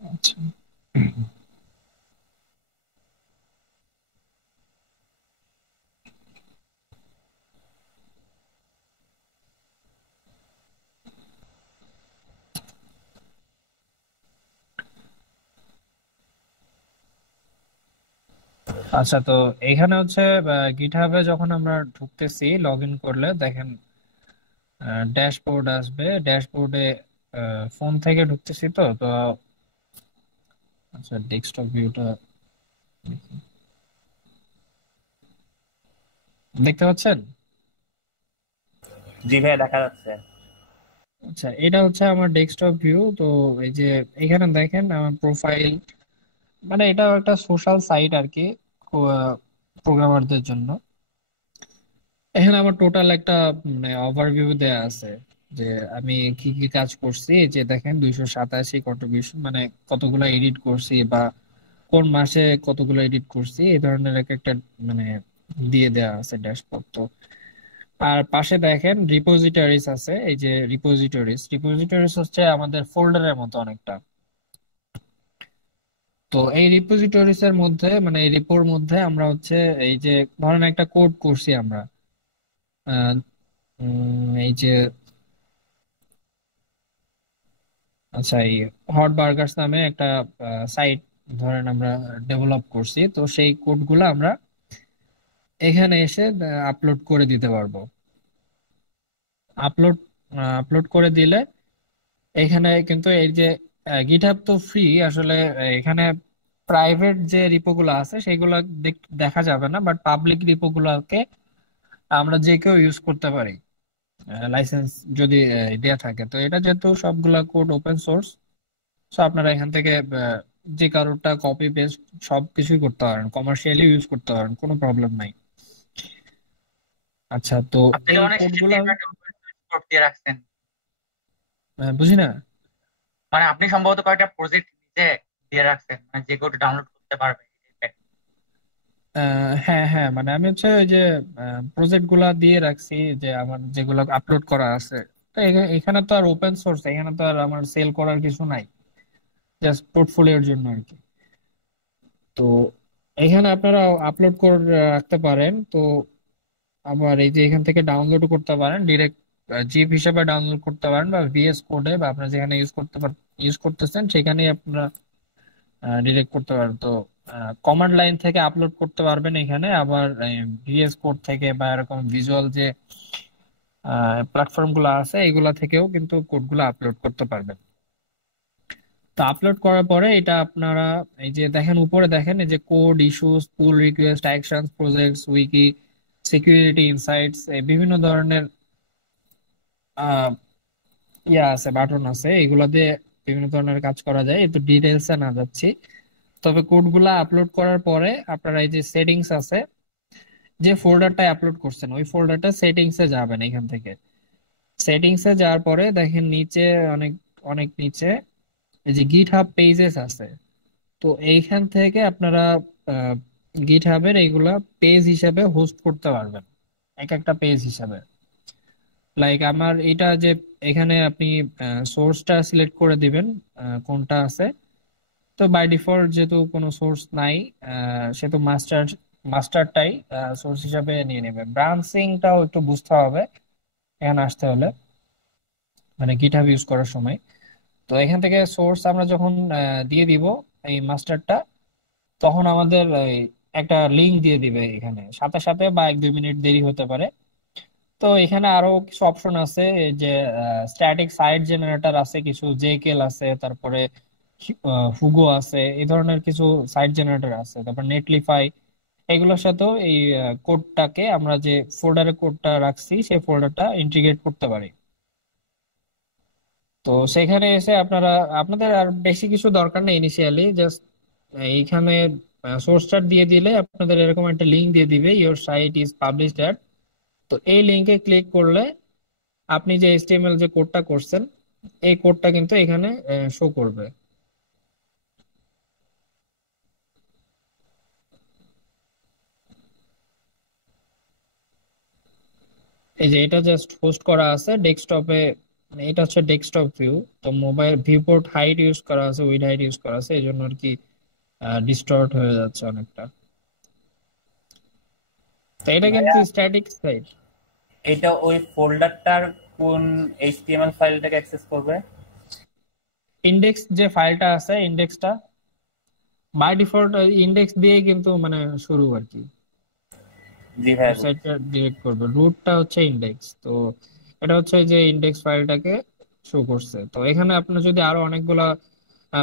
আচ্ছা, আচ্ছা, তো এখানে হচ্ছে গিটহাবে যখন আমরা ঢুকতেছি, লগ ইন করলে দেখেন ড্যাশবোর্ড আসবে। ড্যাশবোর্ডে ফোন থেকে ঢুকতেছি, তো তো আচ্ছা, ডেস্কটপ ভিউটা দেখতে পাচ্ছেন? জি ভাইয়া, দেখা যাচ্ছে। আচ্ছা, এটা হচ্ছে আমার ডেস্কটপ ভিউ। তো এই যে এখানে দেখেন আমার প্রোফাইল, মানে এটা একটা সোশ্যাল সাইট আর কি, প্রোগ্রামারদের জন্য। এখানে আমার টোটাল একটা মানে ওভারভিউ দেয়া আছে যে আমি কি কি কাজ করছি। এই যে দেখেন 287 কন্ট্রিবিউশন, মানে কতগুলো এডিট করছি বা কোন মাসে কতগুলো এডিট করছি, এই ধরনের এক একটা মানে দিয়ে দেয়া আছে ড্যাশবোর্ড। তো আর পাশে দেখেন রিপোজিটরিজ আছে। এই যে রিপোজিটরিজ, রিপোজিটরিজ হচ্ছে আমাদের ফোল্ডারের মতো অনেকটা। তো এই রিপোজিটরিজ এর মধ্যে, মানে এই রিপোর মধ্যে আমরা হচ্ছে এই যে ধরেন একটা কোড করছি আমরা, আহ, এই যে আচ্ছা, এই হট বার্গার্স নামে একটা সাইট ধরেন আমরা ডেভেলপ করছি, তো সেই কোডগুলো আমরা এখানে এসে আপলোড করে দিতে পারবো। আপলোড আপলোড করে দিলে এখানে কিন্তু এই যে গিটহাব তো ফ্রি আসলে, এখানে প্রাইভেট যে রিপো গুলো আছে সেগুলো দেখা যাবে না, বাট পাবলিক রিপো গুলোকে আমরা যে কেউ ইউজ করতে পারি, লাইসেন্স যদি দেয়া থাকে। তো এটা যেহেতু সবগুলা কোড ওপেন সোর্স, সো আপনারা এখান থেকে যে কারোরটা কপি পেস্ট সবকিছুই করতে পারেন, কমার্শিয়ালি ইউজ করতে পারেন, কোনো প্রবলেম নাই। আচ্ছা, তো আপনি তো এই অনেক কোডগুলো সেন্সিটিভ একটা কোড দিয়ে রাখছেন। বুঝি না। মানে আপনি সম্ভবত কয়েকটা প্রজেক্ট নিজে দিয়ে রাখছেন, মানে যে কেউ ডাউনলোড করতে পারবে? হ্যাঁ হ্যাঁ, মানে আমি হচ্ছে ওই যে প্রজেক্ট গুলা দিয়ে রাখছি, যে আমার যেগুলো আপলোড করা আছে। তো এখানে তো আর ওপেন সোর্স, এখানে তো আর আমার সেল করার কিছু নাই, জাস্ট পোর্টফোলিওর জন্য আর কি। তো এখানে আপনারা আপলোড করে রাখতে পারেন। তো আবার এই যে এখান থেকে ডাউনলোড করতে পারেন, ডিরেক্ট জিপ হিসেবে ডাউনলোড করতে পারেন, বা ভিএস কোডে, বা আপনারা যেখানে ইউজ করতেছেন সেখানে আপনারা ডিরেক্ট করতে পারেন। তো কমান্ড লাইন থেকে আপলোড করতে পারবেন এখানে, আবার ভিএস কোড থেকে বা এরকম ভিজুয়াল যে প্ল্যাটফর্ম গুলো আছে এগুলা থেকেও কিন্তু কোড গুলো আপলোড করতে পারবেন। তো আপলোড করার পরে এটা আপনারা এই যে দেখেন, উপরে দেখেন এই যে code, issues, pull request, actions, projects, wiki, security insights, বিভিন্ন ধরনের আহ আছে, বাটন আছে, এগুলাতে বিভিন্ন ধরনের কাজ করা যায়। একটু ডিটেলসে না যাচ্ছি। তবে কোডগুলা আপলোড করার পরে আপনারা এই যে সেটিংস আছে, যে ফোল্ডারটা আপলোড করছেন ওই ফোল্ডারটা সেটিংস এ যাবেন। এখান থেকে সেটিংস এ যাওয়ার পরে দেখেন নিচে, অনেক অনেক নিচে এই যে গিট হাব পেজেস আছে। তো এইখান থেকে আপনারা গিট হাবের এইগুলা পেজ হিসাবে হোস্ট করতে পারবেন, এক একটা পেজ হিসাবে। লাইক আমার এটা যে এখানে আপনি সোর্সটা সিলেক্ট করে দিবেন কোনটা আছে। তো বাই ডিফল্ট যেহেতু কোনো সোর্স নাই, সেহেতু মাস্টারটাই সোর্স হিসাবে নিয়ে নেবে। ব্রাঞ্চিংটাও একটু বুঝতে হবে এখানে আসতে হলে, মানে গিটহাব ইউজ করার সময়। তো এখান থেকে সোর্স আমরা যখন দিয়ে দিব এই মাস্টারটা, তখন আমাদের এই একটা লিংক দিয়ে দিবে এখানে সাথে সাথে, বা 1-2 মিনিট দেরি হতে পারে। তো এখানে আরো কিছু অপশন আছে, এই যে স্ট্যাটিক সাইট জেনারেটর আছে, কিছু জেকেল আছে, তারপরে হুগো আছে, এই ধরনের কিছু সাইট জেনারেটর আছে, তারপর নেটলিফাই। এগুলোর সাথেও এই কোডটাকে আমরা যে ফোল্ডারে কোডটা রাখছি সেই ফোল্ডারটা ইন্টিগ্রেট করতে পারি। তো সেখানে এসে আপনারা, আপনাদের আর বেশি কিছু দরকার নেই ইনিশিয়ালি, জাস্ট এইখানে সোর্সটা দিয়ে দিলে আপনাদের এরকম একটা লিংক দিয়ে দিবে, your site is published at. তো এই লিংকে ক্লিক করলে আপনি যে এইচটিএমএল যে কোডটা করছেন এই কোডটা কিন্তু এখানে শো করবে। এই যে এটা জাস্ট হোস্ট করা আছে ডেস্কটপে, এটা হচ্ছে ডেস্কটপ ভিউ। তো মোবাইল ভিউপোর্ট হাইট ইউজ করা আছে, উইড হাইট ইউজ করা আছে, এই জন্য আর কি ডিস্টর্ট হয়ে যাচ্ছে অনেকটা। তো এটা কিন্তু ভাইয়া, স্ট্যাটিক সাইট। এটা ওই ফোল্ডারটার কোন এইচটিএমএল ফাইলটাকে অ্যাক্সেস করবে? ইন্ডেক্স যে ফাইলটা আছে, ইন্ডেক্সটা বাই ডিফল্ট ইন্ডেক্স দিয়ে কিন্তু মানে শুরু আর কি, জি ভাইয়া, বুঝছি। ওয়েবসাইটটা ডিরেক্ট করবে, রুটটা হচ্ছে ইন্ডেক্স। তো এটা হচ্ছে যে ইন্ডেক্স ফাইলটাকে শো করছে। তো এখানে আপনার যদি আরো অনেকগুলা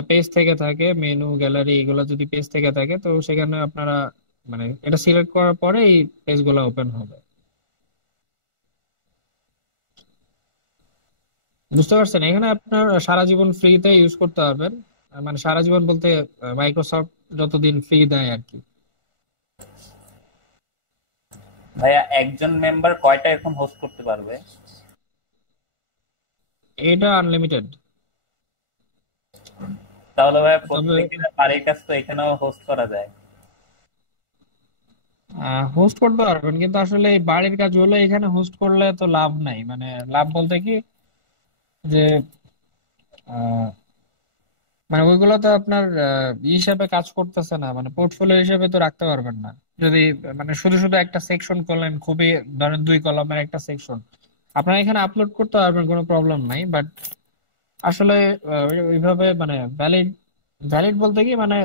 পেজ থেকে থাকে, মেনু, গ্যালারি, এগুলো যদি পেজ থেকে থাকে, তো সেখানে আপনারা মানে এটা সিলেক্ট করার পরে এই পেজগুলো ওপেন হবে। বুঝতে পারছেন? এখানে আপনার সারা জীবন ফ্রিতে ইউজ করতে পারবেন। মানে সারা জীবন বলতে মাইক্রোসফট যতদিন ফ্রি দেয় আর কি। ভাইয়া, একজন মেম্বার কয়টা এখন হোস্ট করতে পারবে? এটা আনলিমিটেড। তাহলে ভাইয়া তবে প্রত্যেক দিনের বাড়ির কাজ তো এখানেও হোস্ট করা যায়। হোস্ট করতে পারবেন, কিন্তু আসলে এই বাড়ির কাজগুলো এখানে হোস্ট করলে তো লাভ নাই। মানে লাভ বলতে কি, যে আহ, মানে ওইগুলো তো আপনার হিসাবে কাজ করতেছে না, মানে পোর্টফোলিও হিসেবে তো রাখতে পারবেন না। যদি মানে শুধু শুধু একটা সেকশন করলেন, খুবই ধরেন 2 কলামের একটা সেকশন, আপনারা এখানে আপলোড করতে পারবেন, কোনো প্রবলেম নাই। বাট আসলে ওইভাবে মানে ভ্যালিড, ভ্যালিড বলতে কি মানে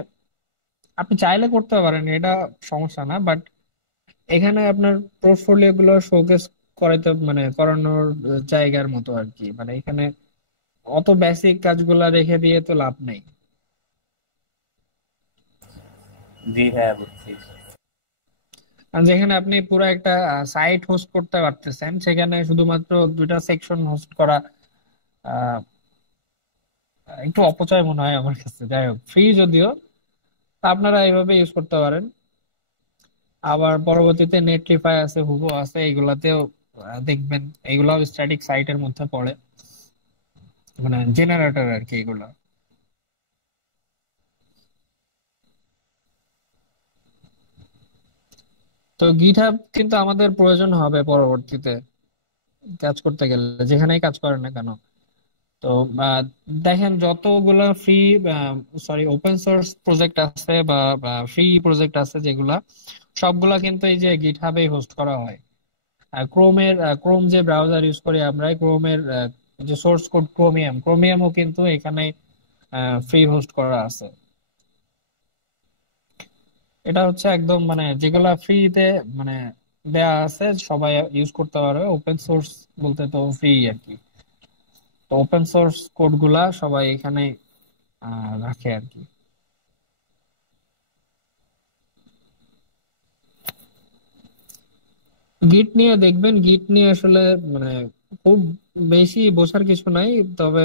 আপনি চাইলে করতে পারেন, এটা সমস্যা না। বাট এখানে আপনার পোর্টফোলিও গুলো শোকেস করাইতে মানে করানোর জায়গার মতো আর কি। মানে এখানে অত বেসিক কাজগুলা রেখে দিয়ে তো লাভ নেই। জি ভাইয়া, বুঝছি। আর যেখানে আপনি পুরো একটা সাইট হোস্ট করতে পারতেছেন, সেখানে শুধুমাত্র 2টা সেকশন হোস্ট করা আহ, একটু অপচয় মনে হয় আমার কাছে। যাই হোক, ফ্রি যদিও, তা আপনারা এইভাবে ইউজ করতে পারেন। আবার পরবর্তীতে নেটলিফাই আছে, হুগো আছে, এগুলাতেও দেখবেন এগুলাও স্ট্যাটিক সাইটের মধ্যে পড়ে, মানে জেনারেটর আর কি এগুলা। তো গিটহাব কিন্তু আমাদের প্রয়োজন হবে পরবর্তীতে কাজ করতে গেলে, যেখানেই কাজ করেন না কেন। তো আহ, দেখেন যতগুলা free sorry open source project আছে বা ফ্রি প্রজেক্ট আছে যেগুলা, সবগুলা কিন্তু এই যে গিটহাবেই হোস্ট করা হয়। ক্রোম যে ব্রাউজার ইউজ করি আমরা, ক্রোমের যে সোর্স কোড ক্রোমিয়ামও কিন্তু এখানে ফ্রি হোস্ট করা আছে। এটা হচ্ছে একদম মানে যেগুলা ফ্রিতে মানে দেয়া আছে, সবাই ইউজ করতে পারবে। ওপেন সোর্স বলতে তো ফ্রি আর কি। তো ওপেন সোর্স কোড গুলা সবাই এখানে রাখে আর কি। গিট নিয়ে দেখবেন, গিট নিয়ে আসলে মানে খুব বেশি বোঝার কিছু নাই। তবে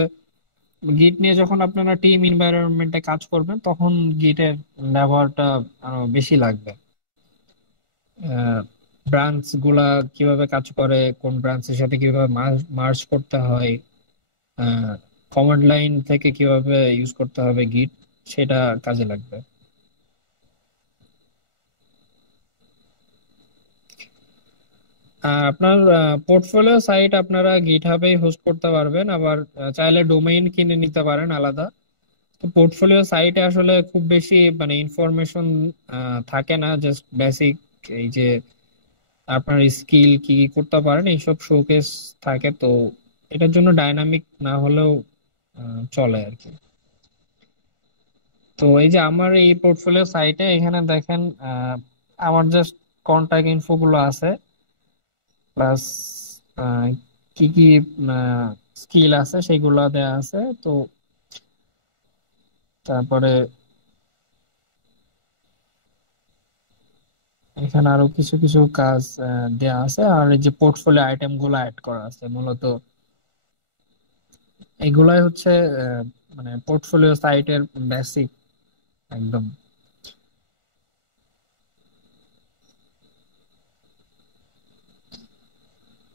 গিট নিয়ে যখন আপনারা টিম এনভায়রনমেন্টে কাজ করবেন, তখন গিটের ব্যবহারটা আরো বেশি লাগবে। ব্রাঞ্চ গুলা কিভাবে কাজ করে, কোন ব্রাঞ্চের সাথে কিভাবে মার্জ করতে হয়, কমান্ড লাইন থেকে কিভাবে ইউজ করতে হবে গিট, সেটা কাজে লাগবে। আপনার পোর্টফোলিও সাইট আপনারা গিটহাবে হোস্ট করতে পারবেন, আবার চাইলে ডোমেইন কিনে নিতে পারেন আলাদা। তো পোর্টফোলিও সাইটে আসলে খুব বেশি মানে ইনফরমেশন থাকে না, জাস্ট বেসিক এই যে আপনার স্কিল কি কি করতে পারেন এইসব শোকেস থাকে। তো এটার জন্য ডাইনামিক না হলেও চলে আর কি। তো এই যে আমার এই পোর্টফোলিও সাইটে এখানে দেখেন আমার জাস্ট কন্টাক্ট ইনফো গুলো আছে, প্লাস কি কি স্কিল আছে সেগুলো দেয়া আছে। তো তারপরে এখানে আরো কিছু কিছু কাজ দেয়া আছে, আর এই যে পোর্টফোলিও আইটেম গুলো অ্যাড করা আছে। মূলত এগুলাই হচ্ছে মানে পোর্টফোলিও সাইটের বেসিক একদম।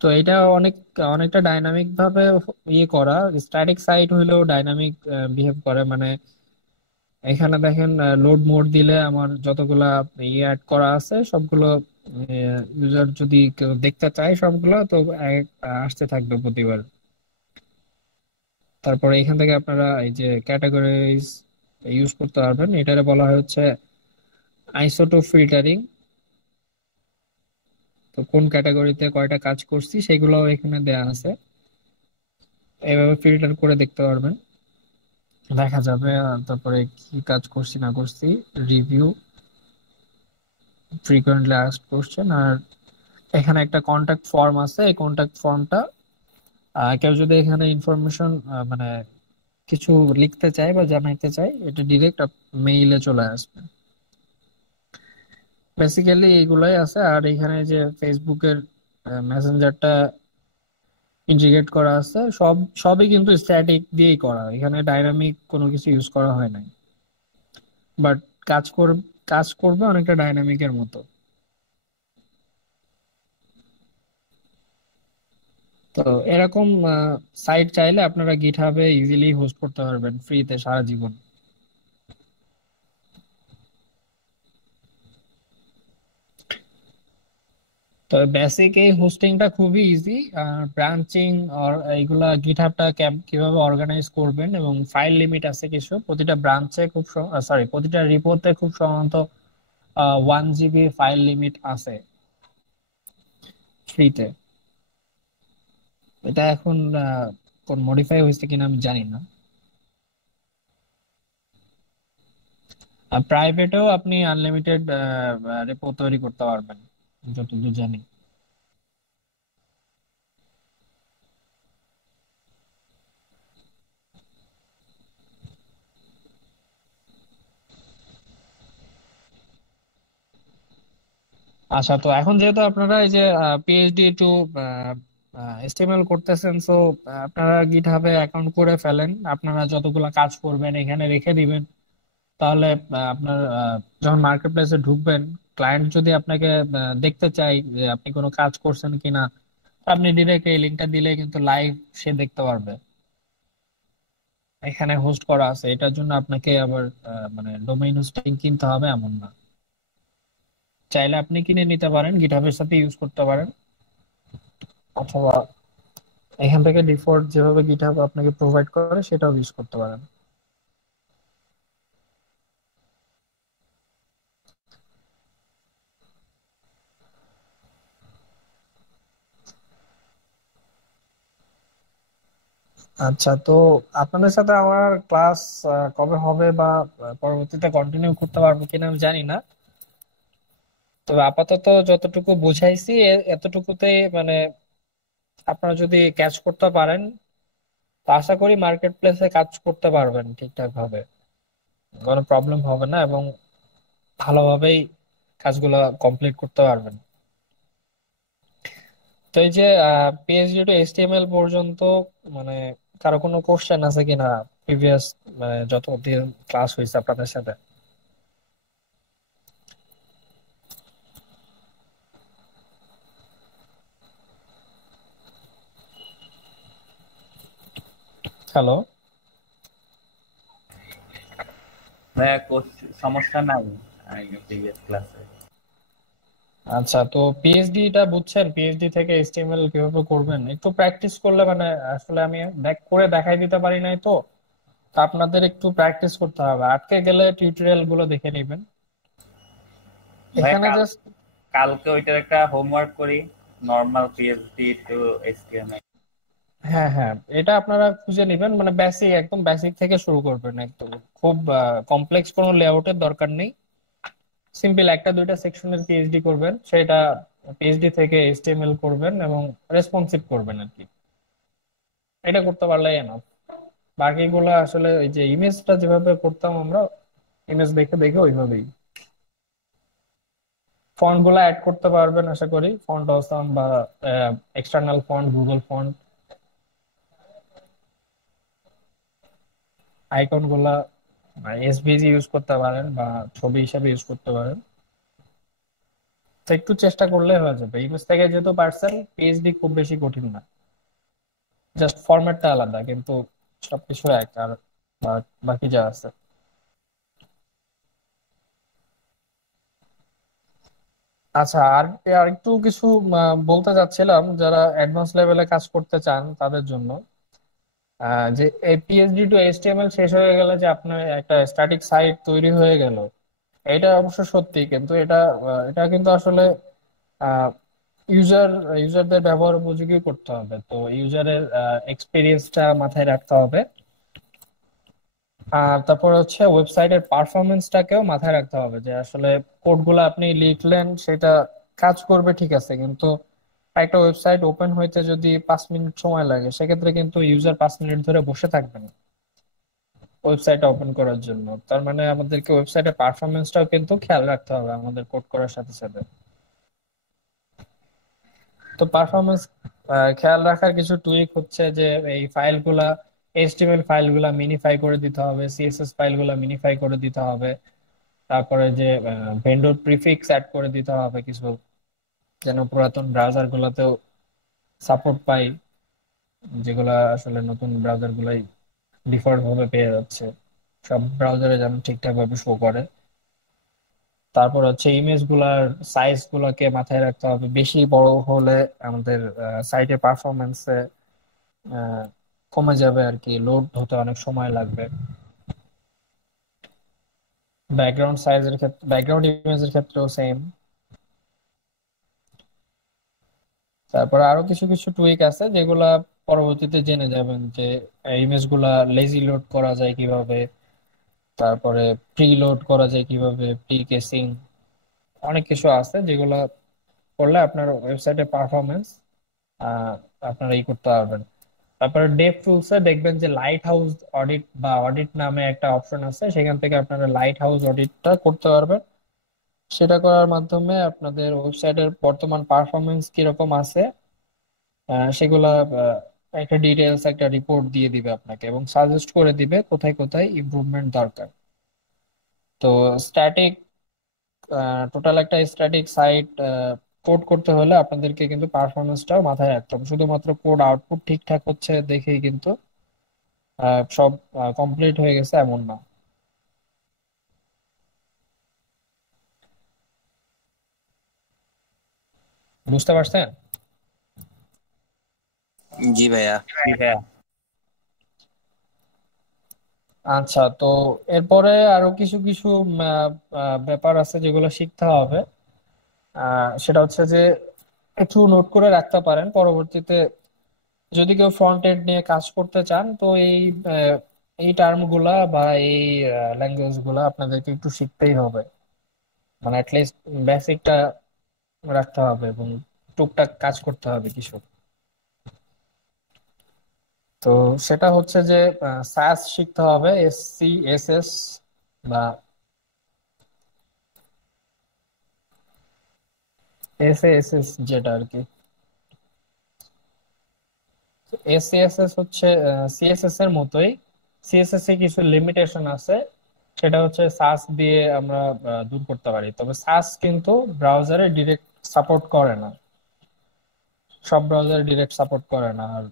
তো এটা অনেকটা ডাইনামিক ভাবে ইয়ে করা। স্ট্যাটিক সাইট হইলেও ডাইনামিক বিহেভ করে, মানে এখানে দেখেন লোড মোড দিলে আমার যতগুলা ইয়ে অ্যাড করা আছে সবগুলো ইউজার যদি কেউ দেখতে চায় সবগুলো, তো আসতে থাকবে প্রতিবার। তারপরে এখান থেকে আপনারা এই যে ক্যাটাগরিজ ইউজ করতে পারবেন। এটারে বলা হয় হচ্ছে আইসোটো ফিল্টারিং। তো কোন ক্যাটাগরিতে কয়টা কাজ করছি সেগুলো এখানে দেয়া আছে, এইভাবে ফিল্টার করে দেখতে পারবেন, দেখা যাবে। তারপরে কি কাজ করছি না করছি, রিভিউ, ফ্রিকোয়েন্টলি আস্কড কোশ্চেন। আর এখানে একটা কন্টাক্ট ফর্ম আছে, এই কন্টাক্ট ফর্মটা কেউ যদি এখানে ইনফরমেশন মানে কিছু লিখতে চায় বা জানাইতে চায়, এটা ডিরেক্ট মেইলে চলে আসবে। বেসিক্যালি এইগুলাই আছে। আর এখানে যে ফেসবুকের মেসেঞ্জারটা ইন্টিগ্রেট করা আছে, সবই কিন্তু স্ট্যাটিক দিয়েই করা, এখানে ডাইনামিক কোনো কিছু ইউজ করা হয় নাই। বাট কাজ কর কাজ করবে অনেকটা ডাইনামিকের মতো। তো এরকম সাইট চাইলে আপনারা গিটহাবে ইজিলি হোস্ট করতে পারবেন ফ্রিতে সারা জীবন। তো বেসিক এই হোস্টিংটা খুবই ইজি। আর ব্রাঞ্চিং আর এইগুলা গিটহাবটা কিভাবে অর্গানাইজ করবেন, এবং ফাইল লিমিট আছে কিছু প্রতিটা ব্রাঞ্চে, খুব সরি প্রতিটা রিপোর্টে খুব সম্ভবত 1 GB ফাইল লিমিট আছে ফ্রিতে। এটা এখন কোন মডিফাই হয়েছে কিনা আমি জানি না। প্রাইভেটেও আপনি আনলিমিটেড রেপো তৈরি করতে পারবেন যতদূর জানি। আচ্ছা, তো এখন যেহেতু আপনারা এই যে পিএইচডি টু এসটিএমএল করতেছেন, সো আপনারা গিটহাবে অ্যাকাউন্ট করে ফেলেন। আপনারা যতগুলা কাজ করবেন এখানে রেখে দিবেন। তাহলে আপনার যখন মার্কেট প্লেসে ঢুকবেন, ক্লায়েন্ট যদি আপনাকে দেখতে চাই যে আপনি কোনো কাজ করছেন কিনা, আপনি ডিরেক্ট এই লিঙ্কটা দিলে কিন্তু লাইভ সে দেখতে পারবে। এখানে হোস্ট করা আছে, এটার জন্য আপনাকে আবার মানে ডোমেইন হোস্টিং কিনতে হবে এমন না। চাইলে আপনি কিনে নিতে পারেন, গিটহাবের সাথে ইউজ করতে পারেন, অথবা এখান থেকে ডিফল্ট যেভাবে গিটহাব আপনাকে প্রোভাইড করে সেটাও ইউজ করতে পারেন। আচ্ছা, তো আপনাদের সাথে আমার ক্লাস কবে হবে বা পরবর্তীতে কন্টিনিউ করতে পারবো কিনা আমি জানি না। তবে আপাতত যতটুকু বুঝাইছি এতটুকুতেই মানে আপনারা যদি ক্যাচ করতে পারেন তো আশা করি মার্কেট প্লেসে কাজ করতে পারবেন ঠিকঠাক ভাবে, কোনো প্রবলেম হবে না এবং ভালোভাবেই কাজগুলো কমপ্লিট করতে পারবেন। তো এই যে পিএইচডি টু এইচটিএমএল পর্যন্ত মানে কারো কোনো কোশ্চেন আছে কিনা প্রিভিয়াস মানে যতদিন ক্লাস হয়েছে আপনাদের সাথে? হ্যালো। ভাইয়া সমস্যা নাই প্রিভিয়াস ক্লাসে। আচ্ছা, তো পিএইচডি টা বুঝছেন, পিএইচডি থেকে এইচটিএমএল কিভাবে করবেন একটু প্র্যাকটিস করলে মানে আসলে আমি করে দেখাই দিতে পারি নাই তো, তো আপনাদের একটু প্র্যাকটিস করতে হবে, আটকে গেলে টিউটোরিয়াল গুলো দেখে নেবেন ভাইয়া এখানে জাস্ট। কালকে ওইটার একটা হোমওয়ার্ক করি, নর্মাল পিএইচডি টু এইচটিএমএল। হ্যাঁ হ্যাঁ, এটা আপনারা খুঁজে নেবেন, মানে বেসিক একদম বেসিক থেকে শুরু করবেন, একদম খুব কমপ্লেক্স কোনো লেআউটের দরকার নেই। সিম্পল একটা দুইটা সেকশনের পিএইচডি করবেন, সেটা পিএইচডি থেকে এইচটিএমএল করবেন এবং রেসপন্সিভ করবেন আর কি, এটা করতে পারলেই এনাফ। বাকিগুলো আসলে ওই যে ইমেজটা যেভাবে করতাম আমরা, ইমেজ দেখে দেখে ওইভাবেই ফন্ট গুলা অ্যাড করতে পারবেন আশা করি, ফন্ট অসাম বা external font, Google font, icon গুলা এসভিজি ইউজ করতে পারেন বা ছবি হিসাবে ইউজ করতে পারেন। তো একটু চেষ্টা করলে হয়ে যাবে, ইমেজ থেকে যেহেতু পারছেন, পিএইচডি খুব বেশি কঠিন না, জাস্ট ফরম্যাটটা আলাদা, কিন্তু সবকিছু এক আর বাকি যা আছে। আচ্ছা, আর আর একটু কিছু বলতে চাচ্ছিলাম যারা অ্যাডভান্স লেভেলে কাজ করতে চান তাদের জন্য। যে এই পিএইচডি টু এইচটিএমএল শেষ হয়ে গেলে যে আপনার একটা স্ট্যাটিক সাইট তৈরি হয়ে গেল, এটা অবশ্য সত্যি, কিন্তু এটা কিন্তু আসলে ইউজার ইউজারদের ব্যবহার উপযোগী করতে হবে, তো ইউজারের এক্সপিরিয়েন্সটা মাথায় রাখতে হবে। আর তারপর হচ্ছে ওয়েবসাইটের পারফরমেন্সটাকেও মাথায় রাখতে হবে, যে আসলে কোডগুলো আপনি লিখলেন সেটা কাজ করবে ঠিক আছে, কিন্তু একটা ওয়েবসাইট ওপেন হইতে যদি 5 মিনিট সময় লাগে সেক্ষেত্রে কিন্তু ইউজার 5 মিনিট ধরে বসে থাকবে না ওয়েবসাইটটা ওপেন করার জন্য। তার মানে আমাদেরকে ওয়েবসাইটের পারফরমেন্সটাও কিন্তু খেয়াল রাখতে হবে আমাদের কোড করার সাথে সাথে। তো পারফরমেন্স খেয়াল রাখার কিছু টুইক হচ্ছে যে এই ফাইলগুলা, এইচটিএমএল ফাইলগুলা মিনিফাই করে দিতে হবে, সিএসএস ফাইলগুলা মিনিফাই করে দিতে হবে, তারপরে যে ভেন্ডর প্রিফিক্স অ্যাড করে দিতে হবে কিছু, যেন পুরাতন ব্রাউজার গুলাতেও সাপোর্ট পাই, যেগুলা আসলে নতুন ব্রাউজার গুলাই ডিফল্ট ভাবে পেয়ে যাচ্ছে, সব ব্রাউজারে যেন ঠিকঠাক ভাবে শো করে। তারপর হচ্ছে ইমেজ গুলার সাইজ গুলাকে মাথায় রাখতে হবে, বেশি বড় হলে আমাদের সাইটের পারফরমেন্সে কমে যাবে আর কি, লোড হতে অনেক সময় লাগবে। ব্যাকগ্রাউন্ড সাইজের ক্ষেত্রে, ব্যাকগ্রাউন্ড ইমেজের ক্ষেত্রেও সেম। তারপর আরো কিছু কিছু টুইক আছে যেগুলা পরবর্তীতে জেনে যাবেন, যে ইমেজ গুলা লেজি লোড করা যায় কিভাবে, তারপরে প্রি লোড করা যায় কিভাবে, প্রি কেসিং, অনেক কিছু আছে যেগুলা করলে আপনার ওয়েবসাইটের পারফরমেন্স আপনারা করতে পারবেন। তারপরে ডেভ টুলসে দেখবেন যে লাইট হাউস অডিট বা অডিট নামে একটা অপশন আছে, সেখান থেকে আপনারা লাইট হাউস অডিটটা করতে পারবেন। সেটা করার মাধ্যমে আপনাদের ওয়েবসাইটের বর্তমান পারফরমেন্স কিরকম আছে সেগুলা একটা ডিটেলস একটা রিপোর্ট দিয়ে দিবে আপনাকে এবং সাজেস্ট করে দিবে কোথায় কোথায় ইমপ্রুভমেন্ট দরকার। তো স্ট্যাটিক টোটাল একটা স্ট্যাটিক সাইট কোড করতে হলে আপনাদেরকে কিন্তু পারফরমেন্সটাও মাথায় রাখতে হবে, শুধুমাত্র কোড আউটপুট ঠিকঠাক হচ্ছে দেখেই কিন্তু সব কমপ্লিট হয়ে গেছে এমন না। বুঝতে পারছেন? জি ভাইয়া। জি ভাইয়া। আচ্ছা, তো এরপরে আরো কিছু কিছু ব্যাপার আছে যেগুলো শিখতে হবে। সেটা হচ্ছে যে একটু নোট করে রাখতে পারেন, পরবর্তীতে যদি কেউ ফ্রন্ট এন্ড নিয়ে কাজ করতে চান তো আহ, এই টার্ম গুলা বা এই ল্যাঙ্গুয়েজ গুলা আপনাদেরকে একটু শিখতেই হবে। মানে অ্যাটলিস্ট বেসিকটা রাখতে হবে এবং টুকটাক কাজ করতে হবে কিছু। তো সেটা হচ্ছে যে সাস শিখতে হবে, এসসি এসএস বা এসএসএস যেটা আর কি। এসিএসএস হচ্ছে সিএসএস এর মতোই। সিএসএস এ কিছু লিমিটেশন আছে, সেটা হচ্ছে সাস দিয়ে আমরা দূর করতে পারি, তবে সাস কিন্তু ব্রাউজারে ডিরেক্ট সাপোর্ট করে না, সব ব্রাউজারে ডিরেক্ট সাপোর্ট করে না। আর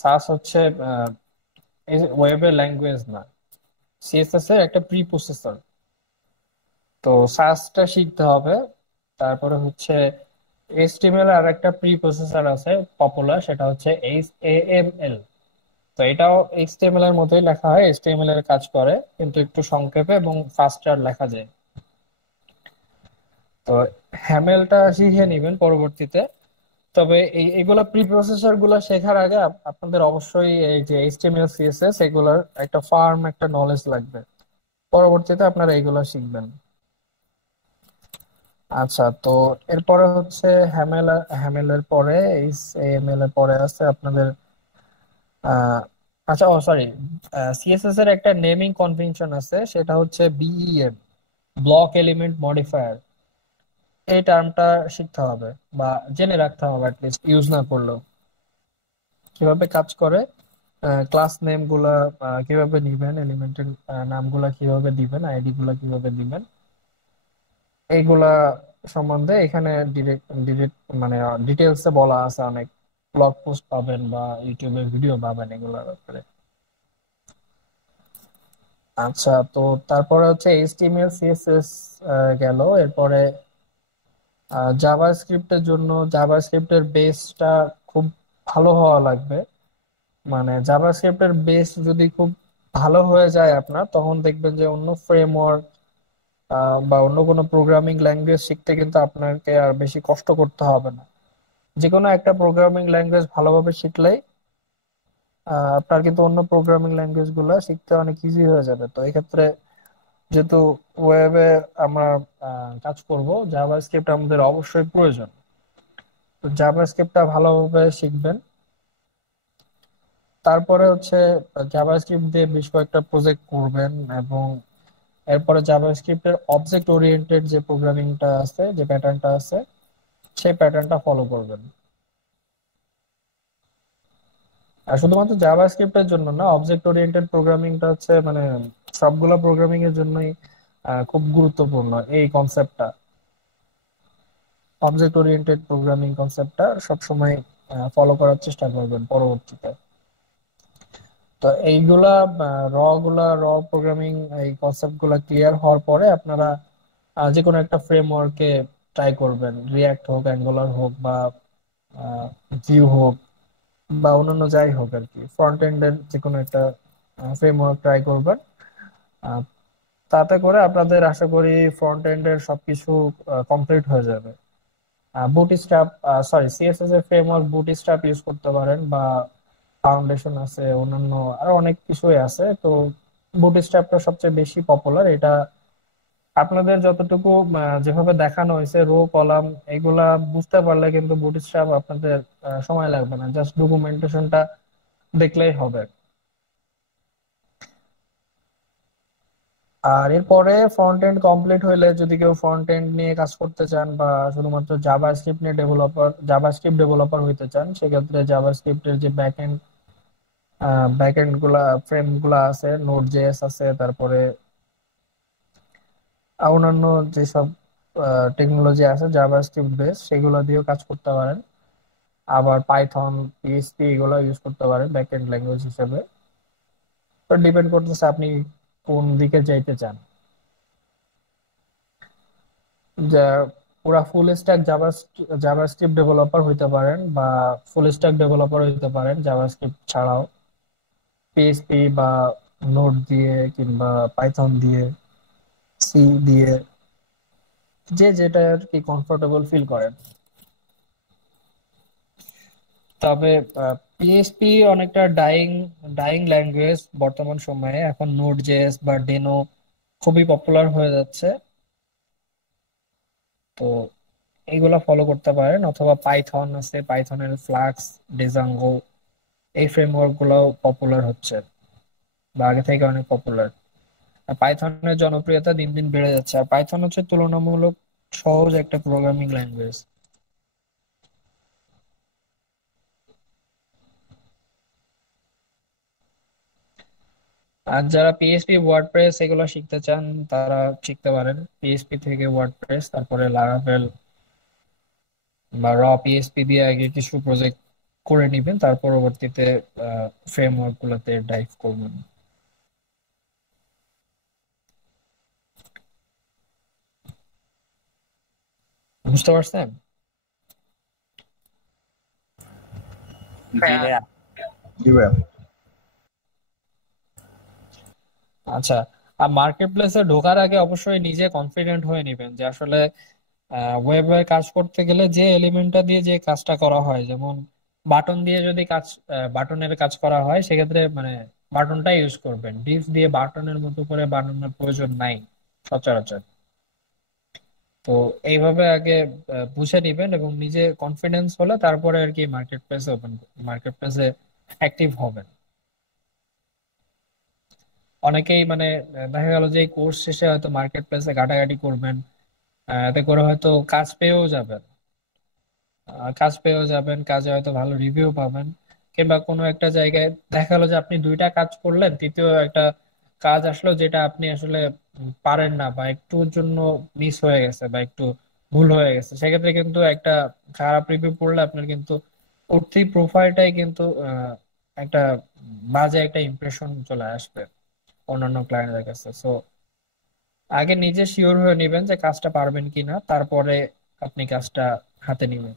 সাস হচ্ছে ওয়েবের ল্যাঙ্গুয়েজ না, সিএসএস এর একটা প্রি প্রসেসর। তো সাসটা শিখতে হবে। তারপরে হচ্ছে এইচটিএমএল আর একটা প্রি প্রসেসর আছে পপুলার, সেটা হচ্ছে এইচএএমএল। তো এটাও এইচটিএমএল এর মতোই লেখা হয়, এইচটিএমএল এর কাজ করে, কিন্তু একটু সংক্ষেপে এবং ফাস্টার লেখা যায়। তো হ্যামেলটা শিখে নিবেন পরবর্তীতে। তবে এইগুলা প্রি প্রসেসর গুলা শেখার আগে আপনাদের অবশ্যই এই যে এইচটিএমএল সিএসএস এগুলার একটা ফার্ম একটা নলেজ লাগবে, পরবর্তীতে আপনারা এইগুলা শিখবেন। আচ্ছা, তো এরপরে হচ্ছে হ্যামেল। হ্যামেলের পরে এইচএএমএল এর পরে আছে আপনাদের আহ আচ্ছা, ও সরি, সিএসএস এর একটা নেমিং কনভেনশন আছে, সেটা হচ্ছে বিইএম, ব্লক এলিমেন্ট মডিফায়ার। এই টার্মটা শিখতে হবে বা জেনে রাখতে হবে, অ্যাটলিস্ট ইউজ না করলেও কিভাবে কাজ করে। ক্লাস নেম গুলা কিভাবে নিবেন, এলিমেন্টের নামগুলা কিভাবে দিবেন, আইডি গুলা কিভাবে দিবেন, এইগুলা সম্বন্ধে এখানে ডিরেক্ট ডিরেক্ট মানে ডিটেলসে বলা আছে অনেক। ব্লগ পোস্ট পাবেন বা ইউটিউবে ভিডিও পাবেন এগুলোর ব্যাপারে। আচ্ছা, তো তারপরে হচ্ছে এইচটিএমএল সিএসএস গেল। এরপরে জাভাস্ক্রিপ্টের জন্য জাভাস্ক্রিপ্টের বেসটা খুব ভালো হওয়া লাগবে। মানে জাভাস্ক্রিপ্টের বেস যদি খুব ভালো হয়ে যায় আপনার, তখন দেখবেন যে অন্য ফ্রেমওয়ার্ক বা অন্য কোনো প্রোগ্রামিং ল্যাঙ্গুয়েজ শিখতে কিন্তু আপনাকে আর বেশি কষ্ট করতে হবে না। যে কোনো একটা প্রোগ্রামিং ল্যাঙ্গুয়েজ ভালোভাবে শিখলেই আপনার কিন্তু অন্য প্রোগ্রামিং ল্যাঙ্গুয়েজ গুলো শিখতে অনেক ইজি হয়ে যাবে। তো এক্ষেত্রে যেহেতু ওয়েবে আমরা কাজ করব, জাভাস্ক্রিপ্ট আমাদের অবশ্যই প্রয়োজন। তো জাভাস্ক্রিপ্টটা ভালোভাবে শিখবেন। তারপরে হচ্ছে জাভাস্ক্রিপ্ট দিয়ে বেশ কয়েকটা প্রজেক্ট করবেন এবং এরপরে জাভাস্ক্রিপ্টের অবজেক্ট ওরিয়েন্টেড যে প্রোগ্রামিংটা আছে, যে প্যাটার্নটা আছে, সেই প্যাটার্নটা ফলো করবেন। আর শুধুমাত্র জাভাস্ক্রিপ্টের জন্য না, অবজেক্ট ওরিয়েন্টেড প্রোগ্রামিংটা হচ্ছে মানে সবগুলো প্রোগ্রামিং এর জন্যই খুব গুরুত্বপূর্ণ এই কনসেপ্টটা। অবজেক্ট ওরিয়েন্টেড প্রোগ্রামিং কনসেপ্টটা সবসময় ফলো করার চেষ্টা করবেন পরবর্তীতে। তো এইগুলা র র প্রোগ্রামিং এই কনসেপ্ট গুলা ক্লিয়ার হওয়ার পরে আপনারা যে কোনো একটা ফ্রেমওয়ার্কে ট্রাই করবেন, রিয়াক্ট হোক, অ্যাঙ্গুলার হোক বা ভিউ হোক বা অন্যান্য যাই হোক আর কি, ফ্রন্ট এন্ডের যে কোনো একটা ফ্রেমওয়ার্ক ট্রাই করবেন। আহ, তাতে করে আপনাদের আশা করি ফ্রন্ট এন্ডের সবকিছু কমপ্লিট হয়ে যাবে। বুটস্ট্র্যাপ, সরি, সিএসএস এর ফ্রেমওয়ার্ক বুটস্ট্র্যাপ ইউজ করতে পারেন বা ফাউন্ডেশন আছে, অন্যান্য আরো অনেক কিছুই আছে। তো বুটস্ট্র্যাপটা সবচেয়ে বেশি পপুলার। এটা আপনাদের যতটুকু যেভাবে দেখানো হয়েছে রো কলাম এগুলা বুঝতে পারলে কিন্তু বুটস্ট্র্যাপ আপনাদের সময় লাগবে না, জাস্ট ডকুমেন্টেশনটা দেখলেই হবে। আর এরপরে ফ্রন্ট এন্ড কমপ্লিট হইলে যদি কেউ ফ্রন্ট এন্ড নিয়ে কাজ করতে চান বা শুধুমাত্র জাভাস্ক্রিপ্ট নিয়ে জাভাস্ক্রিপ্ট ডেভেলপার হইতে চান, সেক্ষেত্রে জাভাস্ক্রিপ্টের যে ব্যাকএন্ড গুলা ফ্রেম গুলা আছে, নোড জেএস আছে, তারপরে অন্যান্য যেসব টেকনোলজি আছে জাভাস্ক্রিপ্ট বেস, সেগুলো দিয়েও কাজ করতে পারেন। আবার পাইথন, পিএইচপি এগুলো ইউজ করতে পারেন ব্যাকএন্ড ল্যাঙ্গুয়েজ হিসেবে। তো ডিপেন্ড করতেছে আপনি কোন দিকে যাইতে চান। পুরা ফুল স্ট্যাক জাভাস্ক্রিপ্ট ডেভেলপার হইতে পারেন বা ফুল স্ট্যাক ডেভেলপার হইতে পারেন জাভাস্ক্রিপ্ট ছাড়াও, পিএইচপি বা নোড দিয়ে কিংবা পাইথন দিয়ে, সি দিয়ে, যে যেটা আর কি কমফোর্টেবল ফিল করেন। তবে পিএইচপি অনেকটা ডাইং ডাইং ল্যাঙ্গুয়েজ বর্তমান সময়ে। এখন নোড জেএস বা ডেনো খুবই পপুলার হয়ে যাচ্ছে, তো এইগুলা ফলো করতে পারেন। অথবা পাইথন আছে, পাইথনের ফ্লাক্স, ডেজাঙ্গো, এই ফ্রেমওয়ার্ক গুলাও পপুলার হচ্ছে বা আগে থেকে অনেক পপুলার। আর পাইথনের জনপ্রিয়তা দিন দিন বেড়ে যাচ্ছে। আর পাইথন হচ্ছে তুলনামূলক সহজ একটা প্রোগ্রামিং ল্যাঙ্গুয়েজ। আর যারা পিএইচপি ওয়ার্ডপ্রেস এগুলো শিখতে চান তারা শিখতে পারেন পিএইচপি থেকে ওয়ার্ডপ্রেস, তারপরে লারাভেল বা পিএইচপি দিয়ে আগে কিছু প্রজেক্ট করে নিবেন, তার পরবর্তীতে ফ্রেমওয়ার্ক গুলোতে ডাইভ করবেন। বুঝতে পারছেন? জি ভাইয়া, ভাইয়া। জি ভাইয়া। আচ্ছা, আর মার্কেট প্লেসে ঢোকার আগে অবশ্যই নিজে কনফিডেন্ট হয়ে নেবেন যে আসলে ওয়েবে কাজ করতে গেলে যে এলিমেন্টটা দিয়ে যে কাজটা করা হয়, যেমন বাটন দিয়ে যদি বাটনের কাজ করা হয় সেক্ষেত্রে মানে বাটনটাই ইউজ করবেন। ডিভ দিয়ে বাটনের মতো করে বানানোর প্রয়োজন নাই সচরাচর। তো এইভাবে আগে বুঝে নিবেন এবং নিজে কনফিডেন্স হলে তারপরে আর কি মার্কেট প্লেসে অ্যাক্টিভ হবেন। অনেকেই মানে দেখা গেল যে কোর্স শেষে হয়তো মার্কেট প্লেসে ঘাটাঘাটি করবেন, এতে করে হয়তো কাজ পেয়েও যাবেন, কাজে হয়তো ভালো রিভিউ পাবেন। কিংবা কোনো একটা জায়গায় দেখা গেলো যে আপনি দুইটা কাজ করলেন, তৃতীয় একটা কাজ আসলো যেটা আপনি আসলে পারেন না বা একটুর জন্য মিস হয়ে গেছে বা একটু ভুল হয়ে গেছে, সেক্ষেত্রে কিন্তু একটা খারাপ রিভিউ পড়লে আপনার কিন্তু উঠতি প্রোফাইলটাই কিন্তু একটা বাজে একটা ইমপ্রেশন চলে আসবে অন্যান্য ক্লায়েন্টদের কাছে। সো আগে নিজে শিওর হয়ে নেবেন যে কাজটা পারবেন কিনা, তারপরে আপনি কাজটা হাতে নিবেন।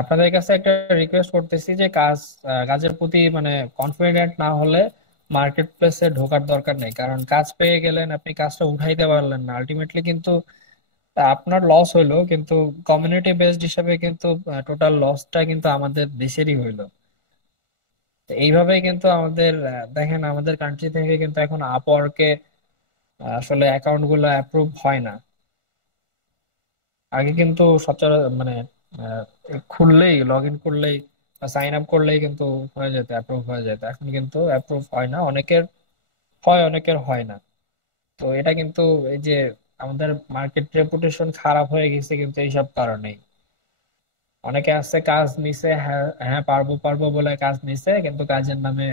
আপনাদের কাছে একটা রিকোয়েস্ট করতেছি যে কাজের প্রতি মানে কনফিডেন্ট না হলে মার্কেট প্লেসে ঢোকার দরকার নেই। কারণ কাজ পেয়ে গেলেন, আপনি কাজটা উঠাইতে পারলেন না, আলটিমেটলি কিন্তু আপনার লস হইলো, কিন্তু কমিউনিটি বেসড হিসাবে কিন্তু টোটাল লসটা কিন্তু আমাদের দেশেরই হইলো। তো এইভাবেই কিন্তু দেখেন আমাদের কান্ট্রি থেকে কিন্তু এখন আপওয়ার্কে আসলে অ্যাকাউন্ট গুলো অ্যাপ্রুভ হয় না। আগে কিন্তু সচরাচর মানে আহ, লগ ইন করলেই বা সাইন আপ করলেই কিন্তু হয়ে যেত, অ্যাপ্রুভ হয়ে যেত। এখন কিন্তু অ্যাপ্রুভ হয় না, অনেকের হয় অনেকের হয় না। তো এটা কিন্তু এই যে আমাদের মার্কেট রেপুটেশন খারাপ হয়ে গেছে কিন্তু এইসব কারণেই। অনেকে আছে কাজ নিছে, হ্যাঁ হ্যাঁ পারবো পারবো বলে কাজ নিছে, কিন্তু কাজের নামে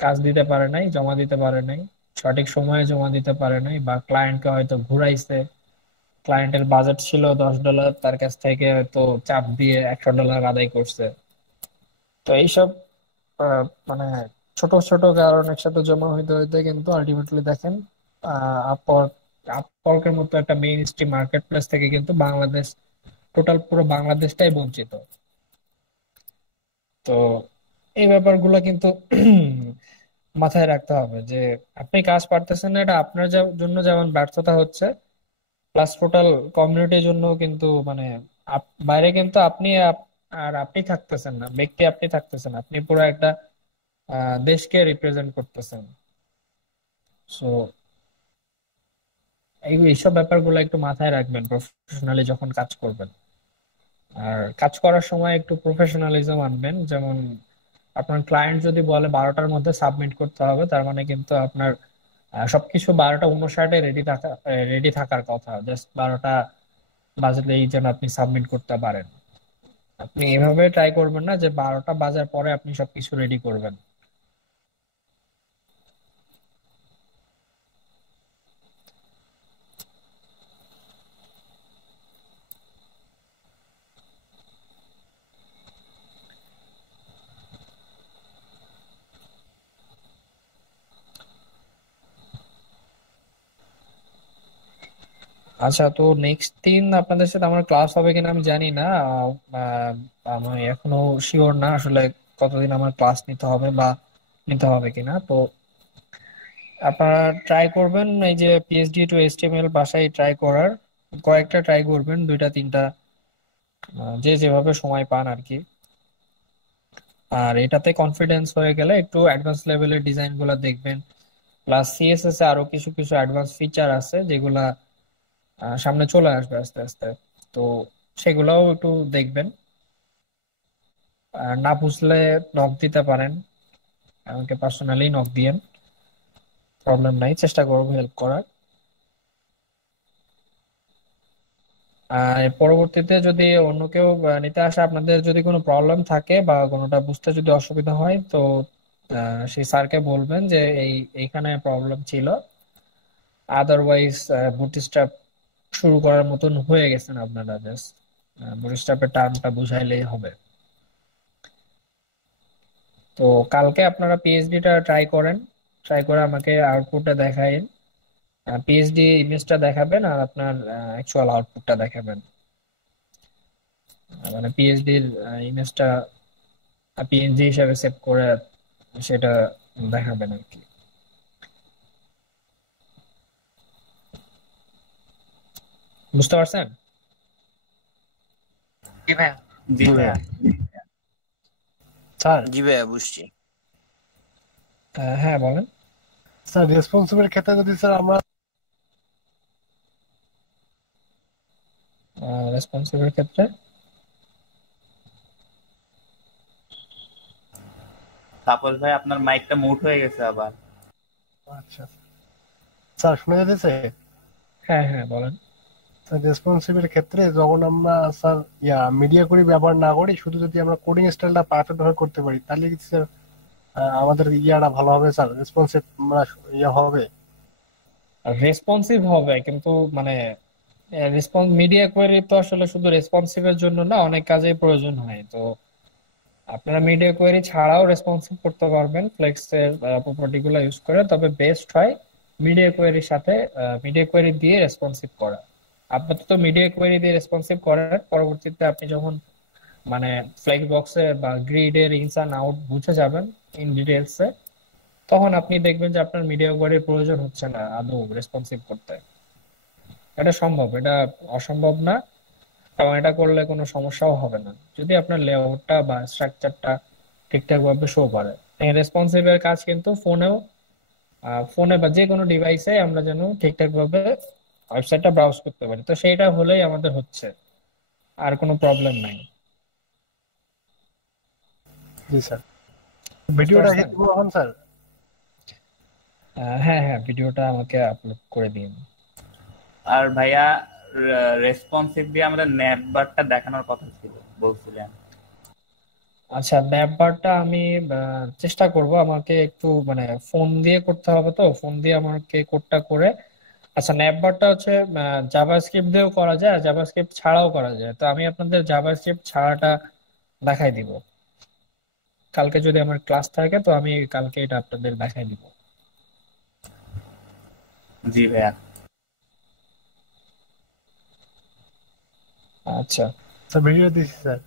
কাজ দিতে পারে নাই, জমা দিতে পারে নাই, সঠিক সময়ে জমা দিতে পারে নাই, বা ক্লায়েন্টকে হয়তো ঘুরাইছে। ক্লায়েন্টের বাজেট ছিল $10, তার কাছ থেকে হয়তো চাপ দিয়ে $100 আদায় করছে। তো এইসব আহ, মানে ছোট ছোট কারণ একসাথে জমা হইতে হইতে কিন্তু আলটিমেটলি দেখেন আপওয়ার্ক আপওয়ার্কের মতো একটা মেইন স্ট্রিম মার্কেট প্লেস থেকে কিন্তু পুরো বাংলাদেশটাই বঞ্চিত। তো এই ব্যাপারগুলো কিন্তু মাথায় রাখতে হবে যে আপনি কাজ পারতেছেন না, এটা আপনার জন্য যেমন ব্যর্থতা হচ্ছে, প্লাস টোটাল কমিউনিটির জন্য কিন্তু মানে বাইরে কিন্তু আপনি থাকতেছেন না, আপনি থাকতেছেন, আপনি পুরো একটা দেশকে রিপ্রেজেন্ট করতেছেন। সো এইসব ব্যাপারগুলো একটু মাথায় রাখবেন প্রফেশনালি যখন কাজ করবেন। আর কাজ করার সময় একটু প্রফেশনালিজম আনবেন। যেমন আপনার ক্লায়েন্ট যদি বলে 12টার মধ্যে সাবমিট করতে হবে, তার মানে কিন্তু আপনার সবকিছু 12টা 59-এ রেডি থাকার কথা, জাস্ট 12টা বাজলেই যেন আপনি সাবমিট করতে পারেন। আপনি এভাবে ট্রাই করবেন না যে 12টা বাজার পরে আপনি সবকিছু রেডি করবেন। আচ্ছা, তো নেক্সট দিন আপনাদের সাথে আমার ক্লাস হবে কিনা আমি জানি না। আহ, আমি এখনো শিওর না আসলে কতদিন আমার ক্লাস নিতে হবে বা নিতে হবে কিনা। তো আপনারা ট্রাই করবেন এই যে পিএইচডি টু এইচটিএমএল বাসায় ট্রাই করার, কয়েকটা ট্রাই করবেন, দুইটা তিনটা, যে যেভাবে সময় পান আর কি। আর এটাতে কনফিডেন্স হয়ে গেলে একটু অ্যাডভান্স লেভেলের ডিজাইন গুলা দেখবেন। প্লাস সিএসএস এ আরো কিছু কিছু অ্যাডভান্স ফিচার আছে যেগুলা সামনে চলে আসবে আস্তে আস্তে। তো সেগুলাও একটু দেখবেন। আর না বুঝলে নক দিতে পারেন, আমাকে পার্সোনালি নক দিয়েন, প্রবলেম নাই, চেষ্টা করবো হেল্প করার। আর পরবর্তীতে যদি অন্য কেউ নিতে আসে, আপনাদের যদি কোনো প্রবলেম থাকে বা কোনোটা বুঝতে যদি অসুবিধা হয়, তো সেই স্যারকে বলবেন যে এইখানে প্রবলেম ছিল, আদারওয়াইজ বুটস্ট্র্যাপ শুরু করার মতন হয়ে গেছেন আপনারা, জাস্ট বুটস্ট্র্যাপের টার্মটা বুঝাইলেই হবে। তো কালকে আপনারা পিএইচডিটা ট্রাই করেন, ট্রাই করে আমাকে আউটপুটটা দেখাইন। পিএইচডি ইমেজটা দেখাবেন আর আপনার অ্যাকচুয়াল আউটপুটটা দেখাবেন। মানে পিএইচডির ইমেজটা পিএনজি হিসাবে সেভ করে সেটা দেখাবেন আর কি। বুঝতে পারছেন? জি ভাইয়া। জি ভাইয়া। স্যার জি ভাইয়া বুঝছি। হ্যাঁ বলেন। স্যার রেসপন্সিবল ক্ষেত্রে যদি স্যার আমরা রেসপন্সিভের ক্ষেত্রে তাপস ভাই আপনার মাইকটা মিউট হয়ে গেছে আবার। আচ্ছা স্যার শুনে যেতেছে। হ্যাঁ হ্যাঁ বলেন। স্যার রেসপন্সিবল ক্ষেত্রে যখন আমরা স্যার মিডিয়া করি ব্যবহার না করি, শুধু যদি আমরা কোডিং স্টাইলটা পারফেক্ট ভাবে করতে পারি, তাহলে কি স্যার আমাদের ভালো হবে স্যার, রেসপন্সিভ হবে। রেসপন্সিভ হবে কিন্তু মানে রেসপন্স মিডিয়া কোয়েরি তো আসলে শুধু রেসপন্সিভের জন্য না, অনেক কাজেই প্রয়োজন হয়। তো আপনারা মিডিয়া কোয়েরি ছাড়াও রেসপন্সিভ করতে পারবেন ফ্লেক্স এর প্রপার্টি গুলো ইউজ করে, তবে বেস্ট হয় মিডিয়া কোয়েরির সাথে মিডিয়া কোয়েরি দিয়ে রেসপন্সিভ করা। আপাতত মিডিয়া কোয়েরি দিয়ে রেসপন্সিভ করার পরবর্তীতে আপনি যখন মানে ফ্লেক্স বক্সে বা গ্রিডের ইনস এন্ড আউট বুঝে যাবেন ইন ডিটেলসে, তখন আপনি দেখবেন যে আপনার মিডিয়া কোয়েরির প্রয়োজন হচ্ছে না আদৌ রেসপন্সিভ করতে। এটা সম্ভব, এটা অসম্ভব না। এবং এটা করলে কোনো সমস্যাও হবে না যদি আপনার লেআউটটা বা স্ট্রাকচারটা ঠিকঠাক ভাবে শো করে। রেসপন্সিভ এর কাজ কিন্তু ফোনে বা যে কোনো ডিভাইসে আমরা যেন ঠিকঠাক ভাবে ওয়েবসাইটটা ব্রাউজ করতে পারি, তো সেইটা হলেই আমাদের হচ্ছে, আর কোনো প্রবলেম নাই। জি স্যার। বুঝতে ভিডিওটা পারছেন? দিব এখন স্যার। হ্যাঁ হ্যাঁ, ভিডিওটা আমাকে আপলোড করে দিন। আর ভাইয়া রেসপন্সিভ দিয়ে আমাদের ন্যাপ বারটা দেখানোর কথা ছিল বলছিলেন। আচ্ছা, ব্যাপারটা আমি চেষ্টা করব, আমাকে একটু মানে ফোন দিয়ে করতে হবে, তো ফোন দিয়ে আমাকে কোডটা করে। আচ্ছা, ন্যাপবারটা হচ্ছে জাভাস্ক্রিপ্ট দিয়েও করা যায় আর জাভাস্ক্রিপ্ট ছাড়াও করা যায়। তো আমি আপনাদের জাভাস্ক্রিপ্ট ছাড়াটা দেখাই দিব কালকে, যদি আমার ক্লাস থাকে তো আমি কালকে এটা আপনাদের দেখাই দিব। জি ভাইয়া। আচ্ছা স্যার ভিডিও দিচ্ছি স্যার।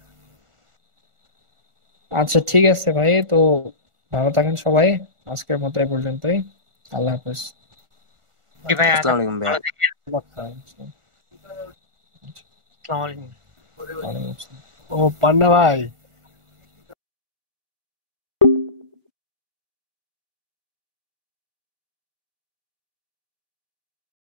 আচ্ছা, ঠিক আছে ভাই, তো ভালো থাকেন সবাই। আজকের মতো এই পর্যন্তই। আল্লাহ হাফেজ। জি ভাইয়া, আসসালামু আলাইকুম ভাইয়া। ভালো থাকেন। আচ্ছা, আসসালামু আলাইকুম। ওয়ালাইকুম আসসালাম। ও পান্না ভাই।